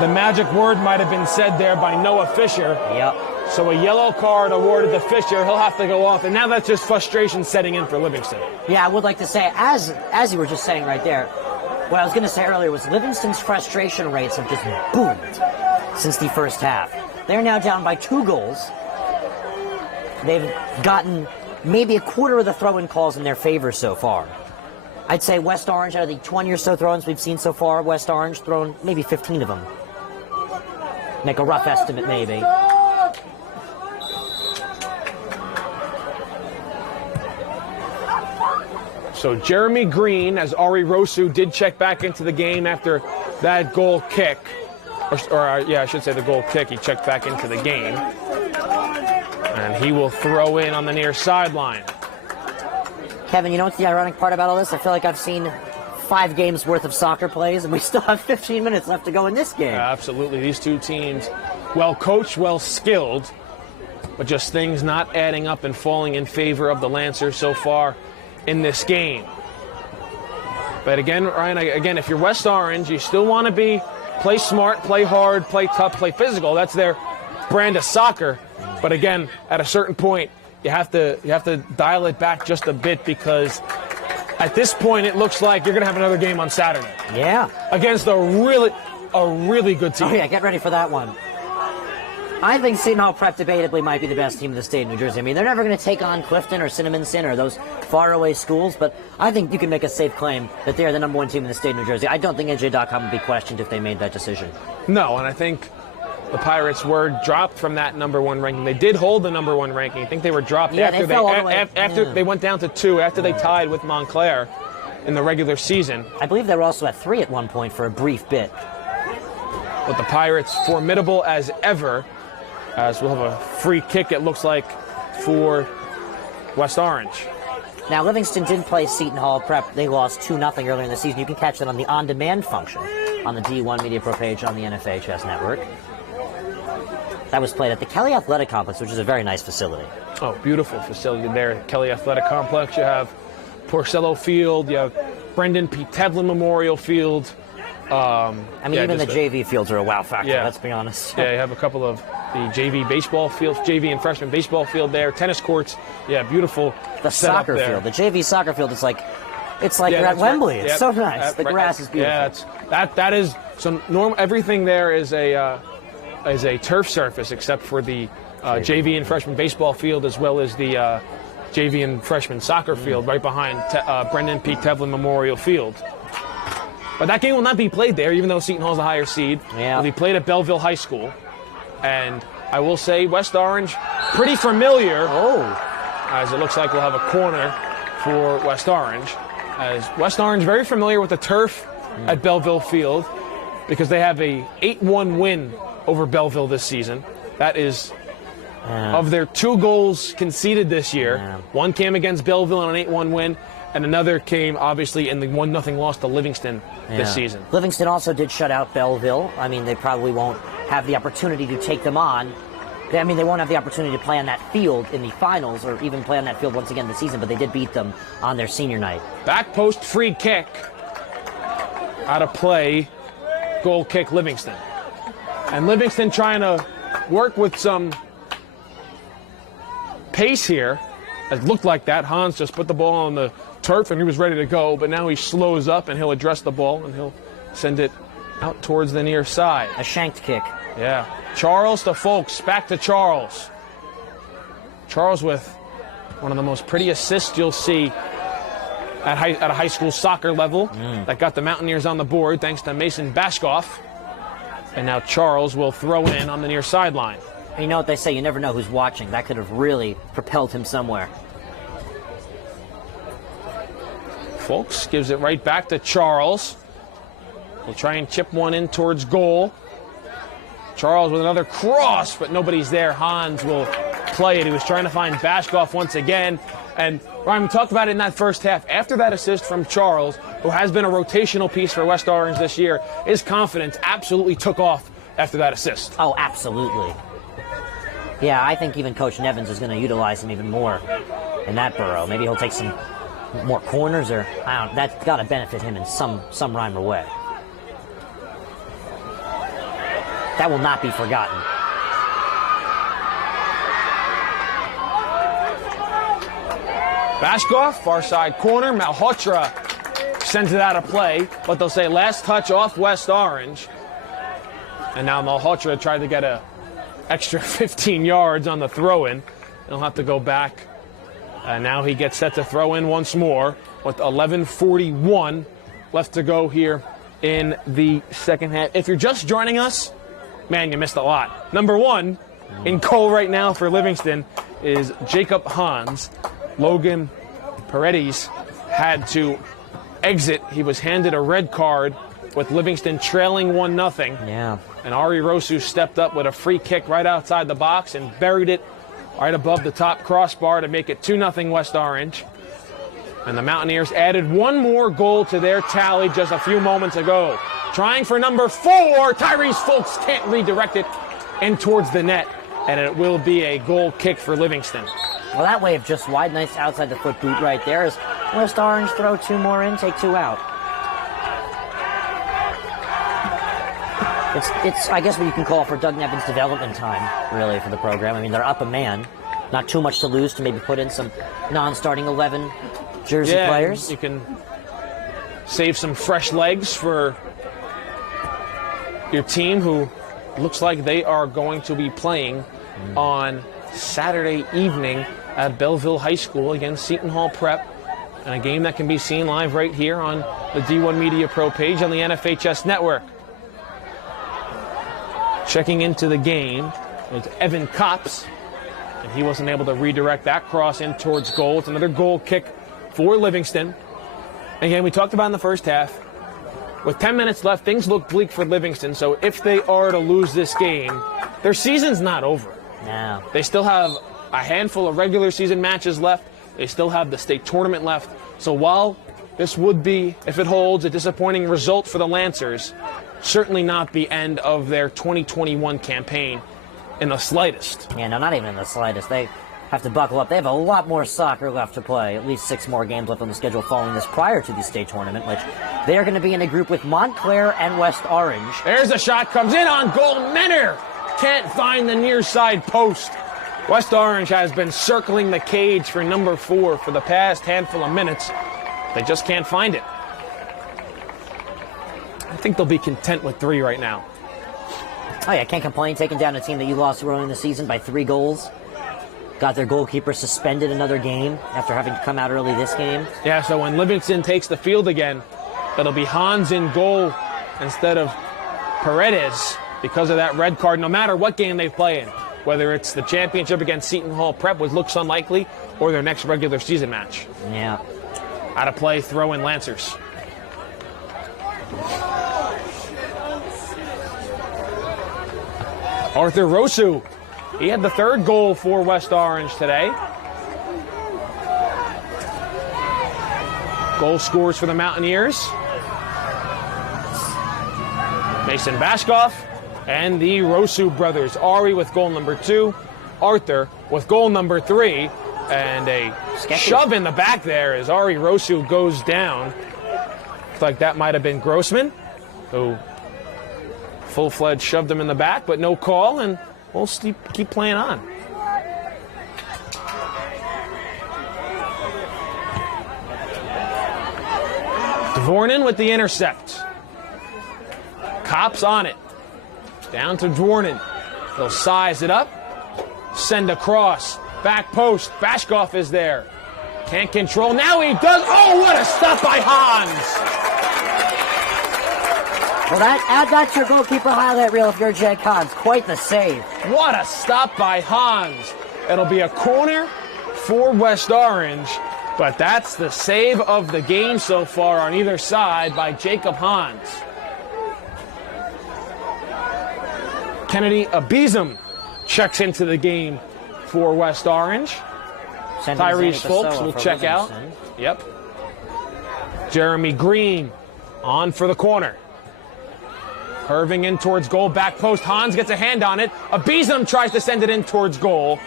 the magic word might have been said there by Noah Fisher. Yep. So a yellow card awarded to Fisher. He'll have to go off. And now that's just frustration setting in for Livingston. Yeah, I would like to say, as you were just saying right there, what I was going to say earlier was Livingston's frustration rates have just boomed since the first half. They're now down by 2 goals. They've gotten maybe a quarter of the throw-in calls in their favor so far. I'd say West Orange, out of the 20 or so throw-ins we've seen so far, West Orange thrown maybe 15 of them. Make a rough estimate, maybe. So Jeremy Green, as Ari Rosu did check back into the game after that goal kick. I should say the goal kick. He checked back into the game. And he will throw in on the near sideline. Kevin, you know what's the ironic part about all this? I feel like I've seen 5 games worth of soccer plays, and we still have 15 minutes left to go in this game. Absolutely. These two teams, well coached, well skilled, but just things not adding up and falling in favor of the Lancers so far in this game. But again, Ryan, if you're West Orange, you still want to play smart, play hard, play tough, play physical. That's their brand of soccer. But again, at a certain point, you have to dial it back just a bit, because at this point it looks like you're going to have another game on Saturday. Yeah. Against a really good team. Oh yeah, get ready for that one. I think Seton Hall Prep debatably might be the best team in the state of New Jersey. I mean, they're never going to take on Clifton or Cinnaminson or those faraway schools, but I think you can make a safe claim that they're the #1 team in the state of New Jersey. I don't think NJ.com would be questioned if they made that decision. No, and I think the Pirates were dropped from that #1 ranking. They did hold the #1 ranking. I think they were dropped after they went down to 2, after they tied with Montclair in the regular season. I believe they were also at 3 at one point for a brief bit. But the Pirates, formidable as ever, as we'll have a free kick, it looks like, for West Orange. Now, Livingston did play Seton Hall Prep. They lost 2-0 earlier in the season. You can catch that on the on-demand function on the D1 Media Pro page on the NFHS network. That was played at the Kelly Athletic Complex, which is a very nice facility. Oh, beautiful facility there at Kelly Athletic Complex. You have Porcello Field. You have Brendan P. Tevlin Memorial Field. Even the JV fields are a wow factor, let's be honest. Yeah, you have a couple of the JV baseball fields, JV and freshman baseball field there, tennis courts. Yeah, beautiful. The soccer field, the JV soccer field, it's like you're at Wembley. It's so nice. The grass is beautiful. Yeah, that is so normal. Everything there is a turf surface except for the JV and freshman baseball field, as well as the JV and freshman soccer field right behind Brendan P. Tevlin Memorial Field. But that game will not be played there, even though Seton Hall is a higher seed. Yeah. It'll be played at Belleville High School. And I will say West Orange, pretty familiar. As it looks like we'll have a corner for West Orange. As West Orange very familiar with the turf at Belleville Field because they have a 8-1 win over Belleville this season. That is of their 2 goals conceded this year. One came against Belleville on an 8-1 win, and another came, obviously, in the 1-0 loss to Livingston this season. Livingston also did shut out Belleville. I mean, they probably won't have the opportunity to take them on. I mean, they won't have the opportunity to play on that field in the finals or even play on that field once again this season, but they did beat them on their senior night. Back post free kick. Out of play, goal kick Livingston. And Livingston trying to work with some pace here. It looked like that. Hans just put the ball on the turf and he was ready to go, but now he slows up and he'll address the ball and he'll send it out towards the near side. A shanked kick. Yeah. Charles to Folks. Back to Charles. Charles with one of the most pretty assists you'll see at a high school soccer level. That got the Mountaineers on the board thanks to Mason Bashkoff. And now Charles will throw in on the near sideline. And you know what they say, you never know who's watching. That could have really propelled him somewhere. Folks gives it right back to Charles. He'll try and chip one in towards goal. Charles with another cross, but nobody's there. Hans will play it. He was trying to find Bashkoff once again. And Ryan, we talked about it in that first half. After that assist from Charles, who has been a rotational piece for West Orange this year, his confidence absolutely took off after that assist. Oh, absolutely. Yeah, I think even Coach Nevins is going to utilize him even more in that borough. Maybe he'll take some more corners, or I don't know. That's got to benefit him in some rhyme or way. That will not be forgotten. Bashkoff, far side corner. Malhotra sends it out of play, but they'll say last touch off West Orange. And now Malhotra tried to get a extra 15 yards on the throw-in. He'll have to go back. And now he gets set to throw in once more with 11:41 left to go here in the second half. If you're just joining us, man, you missed a lot. Number one in goal right now for Livingston is Jacob Hans. Logan Paredes had to exit. He was handed a red card with Livingston trailing 1-0. Yeah. And Ari Rosu stepped up with a free kick right outside the box and buried it right above the top crossbar to make it 2-0 West Orange. And the Mountaineers added one more goal to their tally just a few moments ago. Trying for number 4, Tyrese Folks can't redirect it in towards the net, and it will be a goal kick for Livingston. Well, that wave just wide, nice outside the foot boot right there. As West Orange throw 2 more in, take 2 out. It's I guess what you can call for Doug Nevins' development time, really, for the program. I mean, they're up a man. Not too much to lose to maybe put in some non-starting 11 jersey players. You can save some fresh legs for your team, who looks like they are going to be playing on Saturday evening at Belleville High School against Seton Hall Prep, and a game that can be seen live right here on the D1 Media Pro page on the NFHS network. Checking into the game was Evan Copps, and he wasn't able to redirect that cross in towards goal. It's another goal kick for Livingston. Again, we talked about in the first half, with 10 minutes left, things look bleak for Livingston. So if they are to lose this game, their season's not over. No. They still have a handful of regular season matches left. They still have the state tournament left. So while this would be, if it holds, a disappointing result for the Lancers, certainly not the end of their 2021 campaign in the slightest. Yeah, no, not even in the slightest. They have to buckle up. They have a lot more soccer left to play, at least 6 more games left on the schedule following this prior to the state tournament, which they are going to be in a group with Montclair and West Orange. There's a shot, comes in on goal. Menor can't find the near side post. West Orange has been circling the cage for number 4 for the past handful of minutes. They just can't find it. I think they'll be content with 3 right now. Oh yeah, can't complain, taking down a team that you lost early in the season by 3 goals. Got their goalkeeper suspended another game after having to come out early this game. Yeah, so when Livingston takes the field again, it'll be Hans in goal instead of Paredes because of that red card, no matter what game they play in. Whether it's the championship against Seton Hall Prep, which looks unlikely, or their next regular season match. Yeah. Out of play, throw in Lancers. Arthur Rosu, he had the 3rd goal for West Orange today. Goal scores for the Mountaineers. Mason Bashkoff and the Rosu brothers. Ari with goal number 2, Arthur with goal number 3, and a shove in the back there as Ari Rosu goes down. Looks like that might have been Grossman, who full-fledged shoved him in the back, but no call, and we'll keep playing on. Dvornin with the intercept. Cops on it. Down to Dvornin. They'll size it up. Send across. Back post. Bashkoff is there. Can't control. Now he does. Oh, what a stop by Hans. Well, add that to your goalkeeper highlight reel if you're Jake Hans. Quite the save. What a stop by Hans. It'll be a corner for West Orange, but that's the save of the game so far on either side by Jacob Hans. Kennedy Abizam checks into the game for West Orange. Tyrese Folks will check out. Yep. Jeremy Green on for the corner. Curving in towards goal, back post. Hans gets a hand on it. Abizam tries to send it in towards goal.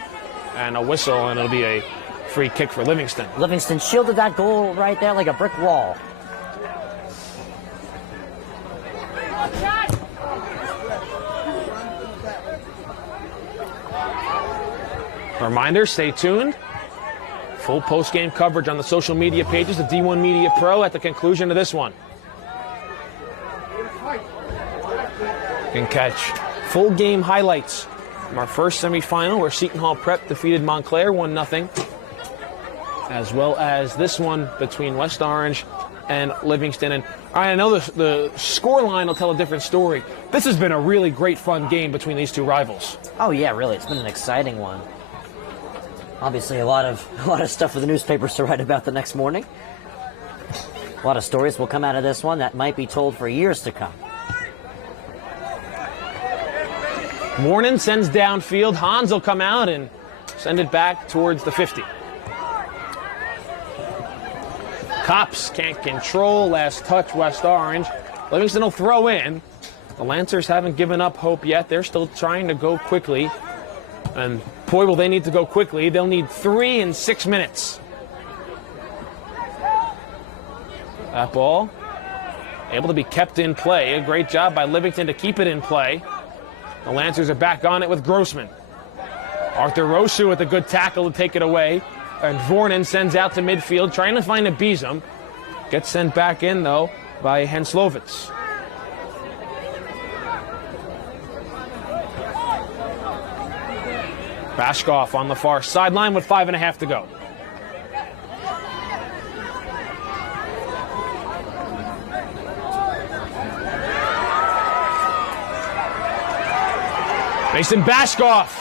And a whistle, and it'll be a free kick for Livingston. Livingston shielded that goal right there like a brick wall. Reminder, stay tuned. Full post-game coverage on the social media pages of D1 Media Pro at the conclusion of this one. You can catch full game highlights from our first semifinal where Seton Hall Prep defeated Montclair 1-0, as well as this one between West Orange and Livingston. And I know the score line will tell a different story. This has been a really great, fun game between these two rivals. Oh yeah, really, it's been an exciting one. Obviously, a lot of stuff for the newspapers to write about the next morning. A lot of stories will come out of this one that might be told for years to come. Morning sends downfield. Hans will come out and send it back towards the 50. Cops can't control. Last touch, West Orange. Livingston will throw in. The Lancers haven't given up hope yet. They're still trying to go quickly. And boy, will they need to go quickly. They'll need 3 in 6 minutes. That ball able to be kept in play. A great job by Livingston to keep it in play. The Lancers are back on it with Grossman. Arthur Rosu with a good tackle to take it away. And Dvornin sends out to midfield, trying to find Abizam. Gets sent back in, though, by Henslovitz. Bashkoff on the far sideline with 5.5 to go. Mason Bashkoff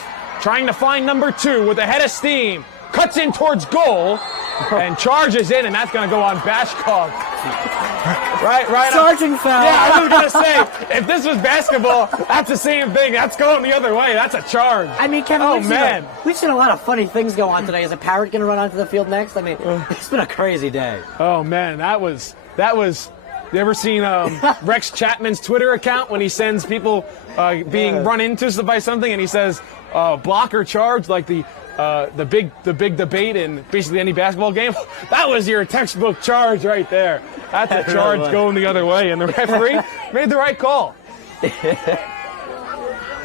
trying to find number 2 with a head of steam. Cuts in towards goal and charges in, and that's going to go on Bashkoff. Right. Charging foul. Yeah, I was going to say, if this was basketball, that's the same thing. That's going the other way. That's a charge. I mean, Kevin, man. We've seen a lot of funny things go on today. Is a parrot going to run onto the field next? I mean, it's been a crazy day. Oh, man, that was. You ever seen Rex Chapman's Twitter account when he sends people being run into by something and he says block or charge, like the big debate in basically any basketball game? That was your textbook charge right there. That's a charge going the other way, and the referee made the right call.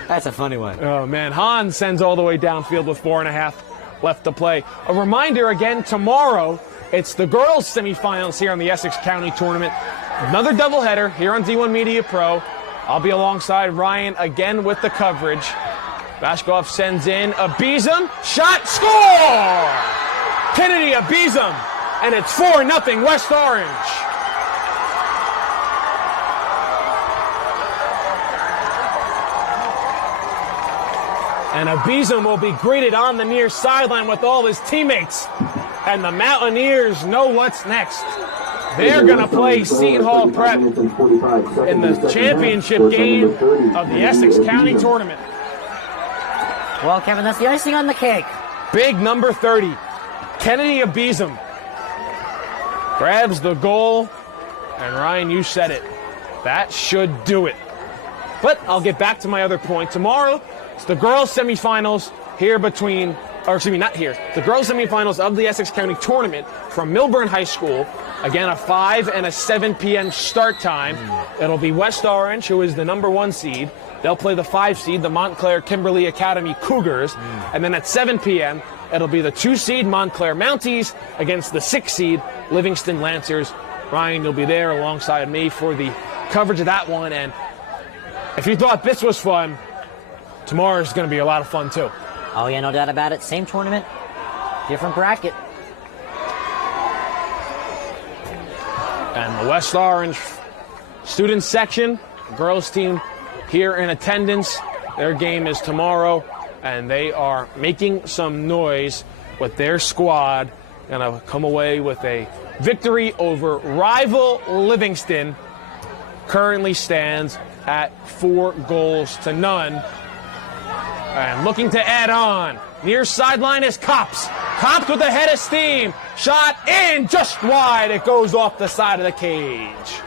That's a funny one. Oh, man. Hahn sends all the way downfield with 4.5 left to play. A reminder again, tomorrow, it's the girls' semifinals here on the Essex County Tournament. Another doubleheader here on D1 Media Pro. I'll be alongside Ryan again with the coverage. Bashkoff sends in Abizam. Shot, score! Kennedy Abizam. And it's 4-0 West Orange. And Abizam will be greeted on the near sideline with all his teammates. And the Mountaineers know what's next. They're going to play Seton Hall Prep in the championship game of the Essex County Tournament. Well, Kevin, that's the icing on the cake. Big number 30, Kennedy Abizam, grabs the goal. And Ryan, you said it. That should do it. But I'll get back to my other point. Tomorrow, it's the girls' semifinals here between, or excuse me, not here. The girls' semifinals of the Essex County Tournament from Milburn High School. Again, a 5 and a 7 p.m. start time. It'll be West Orange, who is the number 1 seed. They'll play the 5 seed, the Montclair Kimberly Academy Cougars. And then at 7 p.m., it'll be the 2 seed Montclair Mounties against the 6 seed Livingston Lancers. Ryan, you'll be there alongside me for the coverage of that one. And if you thought this was fun, tomorrow's going to be a lot of fun too. Oh, yeah, no doubt about it. Same tournament, different bracket. And the West Orange student section, girls team here in attendance. Their game is tomorrow, and they are making some noise with their squad. Gonna come away with a victory over rival Livingston. Currently stands at 4-0. And looking to add on. Near sideline is Cops. Cops with a head of steam. Shot in just wide. It goes off the side of the cage.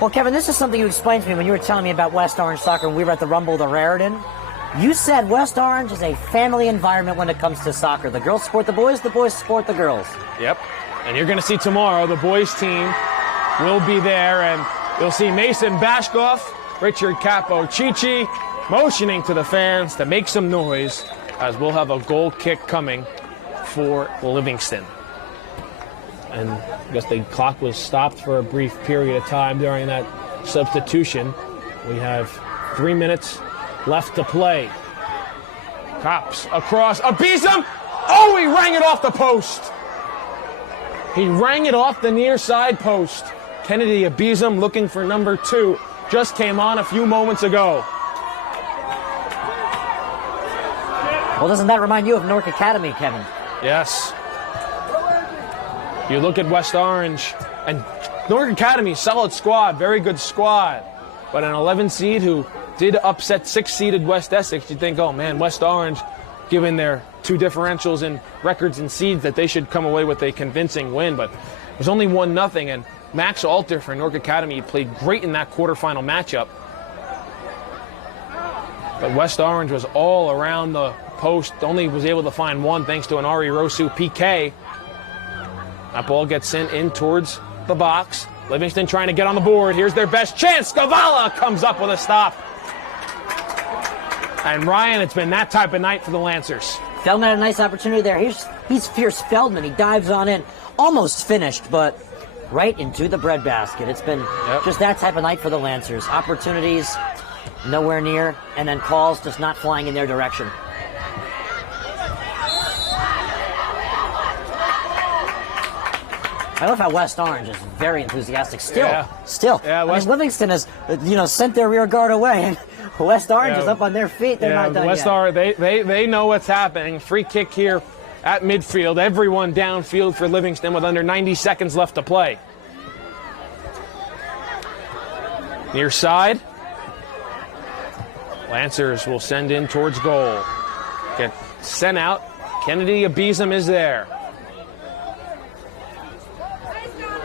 Well, Kevin, this is something you explained to me when you were telling me about West Orange soccer when we were at the Rumble to Raritan. You said West Orange is a family environment when it comes to soccer. The girls support the boys support the girls. Yep. And you're going to see tomorrow the boys team will be there, and you'll see Mason Bashkoff, Richard Capo Chichi motioning to the fans to make some noise as we'll have a goal kick coming for Livingston. And I guess the clock was stopped for a brief period of time during that substitution. We have 3 minutes left to play. Cops across. Abizam! Oh, he rang it off the post. He rang it off the near side post. Kennedy Abizam looking for number 2. Just came on a few moments ago. Well, doesn't that remind you of Newark Academy, Kevin? Yes. You look at West Orange, and Newark Academy, solid squad, very good squad. But an 11 seed who did upset 6-seeded West Essex, you think, oh man, West Orange, given their 2 differentials in records and seeds, that they should come away with a convincing win. But it was only 1-0, and Max Alter for Newark Academy played great in that quarterfinal matchup. But West Orange was all around the post, only was able to find one thanks to an Ari Rosu PK. That ball gets sent in towards the box. Livingston trying to get on the board. Here's their best chance. Skavala comes up with a stop. And Ryan, it's been that type of night for the Lancers. Feldman had a nice opportunity there. He's fierce Feldman. He dives on in. Almost finished, but right into the breadbasket. It's been just that type of night for the Lancers. Opportunities nowhere near, and then calls just not flying in their direction. I love how West Orange is very enthusiastic still. Yeah, I mean, Livingston has, sent their rear guard away, and West Orange is up on their feet. They're not done West yet. Orange, they know what's happening. Free kick here at midfield. Everyone downfield for Livingston with under 90 seconds left to play. Near side. Lancers will send in towards goal. Get sent out. Kennedy Abizam is there.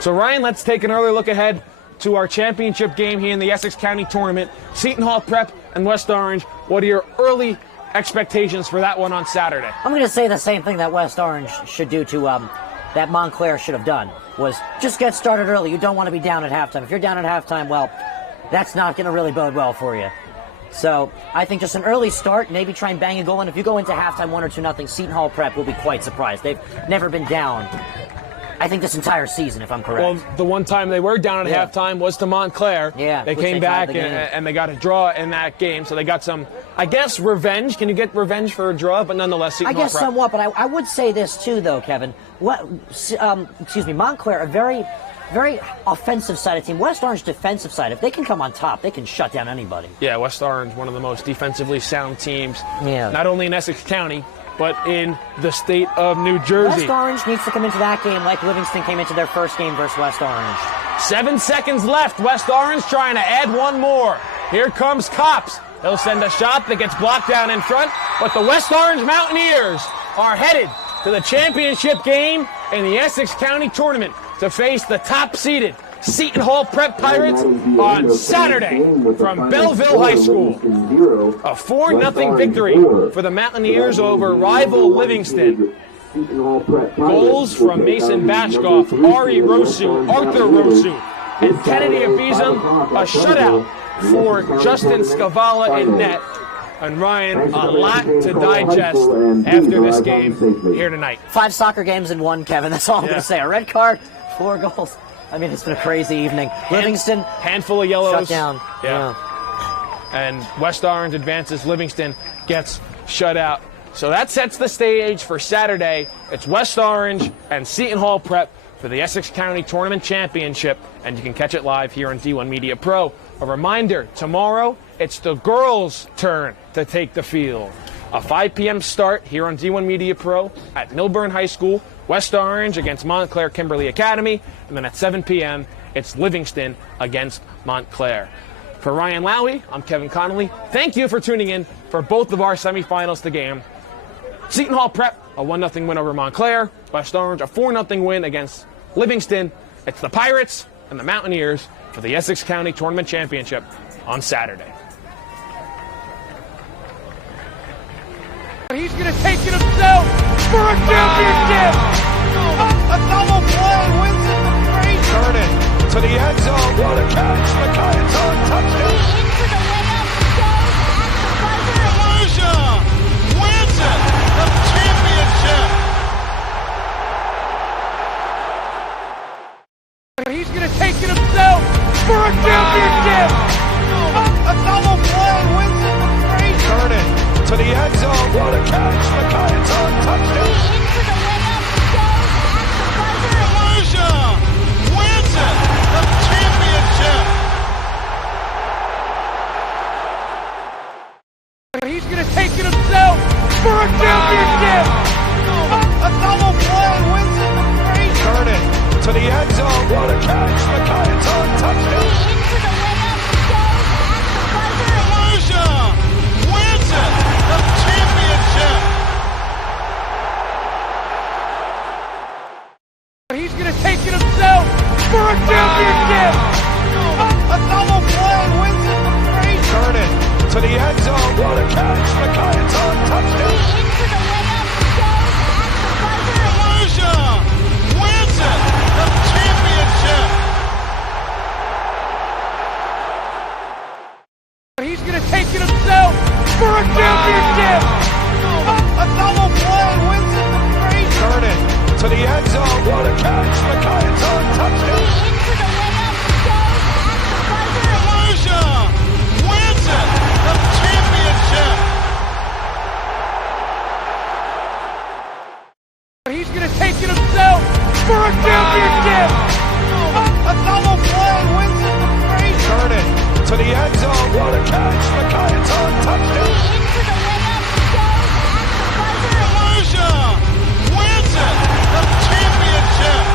So, Ryan, let's take an early look ahead to our championship game here in the Essex County Tournament. Seton Hall Prep and West Orange. What are your early expectations for that one on Saturday? I'm going to say the same thing that West Orange should do to that Montclair should have done, was just get started early. You don't want to be down at halftime. If you're down at halftime, well, that's not going to really bode well for you. So I think just an early start, maybe try and bang a goal. And if you go into halftime 1 or 2-0, Seton Hall Prep will be quite surprised. They've never been down, I think, this entire season, if I'm correct. Well, the one time they were down at halftime was to Montclair. Yeah, they came back and they got a draw in that game, so they got some, I guess, revenge. Can you get revenge for a draw? But nonetheless, Seton Hall Prep. Prep. Somewhat, but I would say this too, though, Kevin. Montclair, a very, very offensive side of team. West Orange defensive side. If they can come on top, they can shut down anybody. Yeah, West Orange, one of the most defensively sound teams, yeah, not only in Essex County, but in the state of New Jersey. West Orange needs to come into that game like Livingston came into their first game versus West Orange. 7 seconds left. West Orange trying to add one more. Here comes Cops. He'll send a shot that gets blocked down in front, but the West Orange Mountaineers are headed to the championship game in the Essex County Tournament to face the top-seeded Seton Hall Prep Pirates on Saturday from Belleville High School. A 4-0 victory for the Mountaineers over rival Livingston. Goals from Mason Bashkoff, Ari Rosu, Arthur Rosu, and Kennedy Abizam. A shutout for Justin Scavala in net. And Ryan, a lot to digest after this game here tonight. 5 soccer games in one, Kevin. That's all I'm going to say. A red card, 4 goals. I mean, it's been a crazy evening. Livingston, handful of yellows. Shut down. Yeah. And West Orange advances. Livingston gets shut out. So that sets the stage for Saturday. It's West Orange and Seton Hall Prep for the Essex County Tournament Championship. And you can catch it live here on D1 Media Pro. A reminder, tomorrow, it's the girls' turn to take the field. A 5 p.m. start here on D1 Media Pro at Milburn High School. West Orange against Montclair Kimberly Academy. And then at 7 p.m., it's Livingston against Montclair. For Ryan Lowy, I'm Kevin Connolly. Thank you for tuning in for both of our semifinals to game. Seton Hall Prep, a 1-0 win over Montclair. West Orange, a 4-0 win against Livingston. It's the Pirates and the Mountaineers for the Essex County Tournament Championship on Saturday. He's going to take it himself for a championship. A double play wins it from Frazier. Turn it to the end zone. What a catch. McKay's on touchdown. Into the layup goes at the buzzer. Wins it. The championship. He's going to take it himself for a championship. A double play wins it from Frazier. Turn it to the end zone. What a catch. McKay's on touchdown. Into the layup goes at the buzzer. Wins it. The championship. He's going to take it himself for a championship. A double play wins it from Frazier. Turn it to the end zone. What a catch. McKay's on touchdown. Into the layup goes at the buzzer. Wins it. The championship. He's going to take it himself for a championship. A double play wins it from Frazier. Turn it to the end zone. What a catch. McKay's on touchdown. Into the layup goes at the buzzer. Wins it. The championship. He's going to take it himself for a championship. A double play wins it from Frazier. Turn it to the end zone. What a catch. McKay's on touchdown. Into the layup goes at the buzzer. Wins it. The championship. He's going to take it himself for a championship. A double play wins it from Frazier. Turn it to the end zone. What a catch. McKay's on touchdown. Into the layup goes at the buzzer. Wins it. The championship.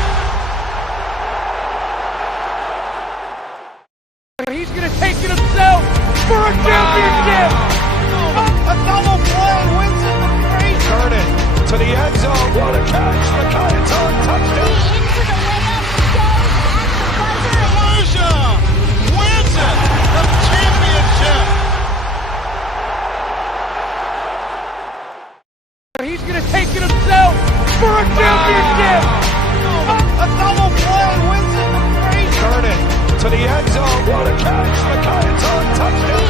championship! A double play wins it for three. Turn it to the end zone. What a catch! McKayton, touchdown! Into the layup, goes at the buzzer. Volusia wins it! The championship! He's going to take it himself for a championship. A double play wins it for three. Turn it to the end zone. What a catch! McKayton, touchdown!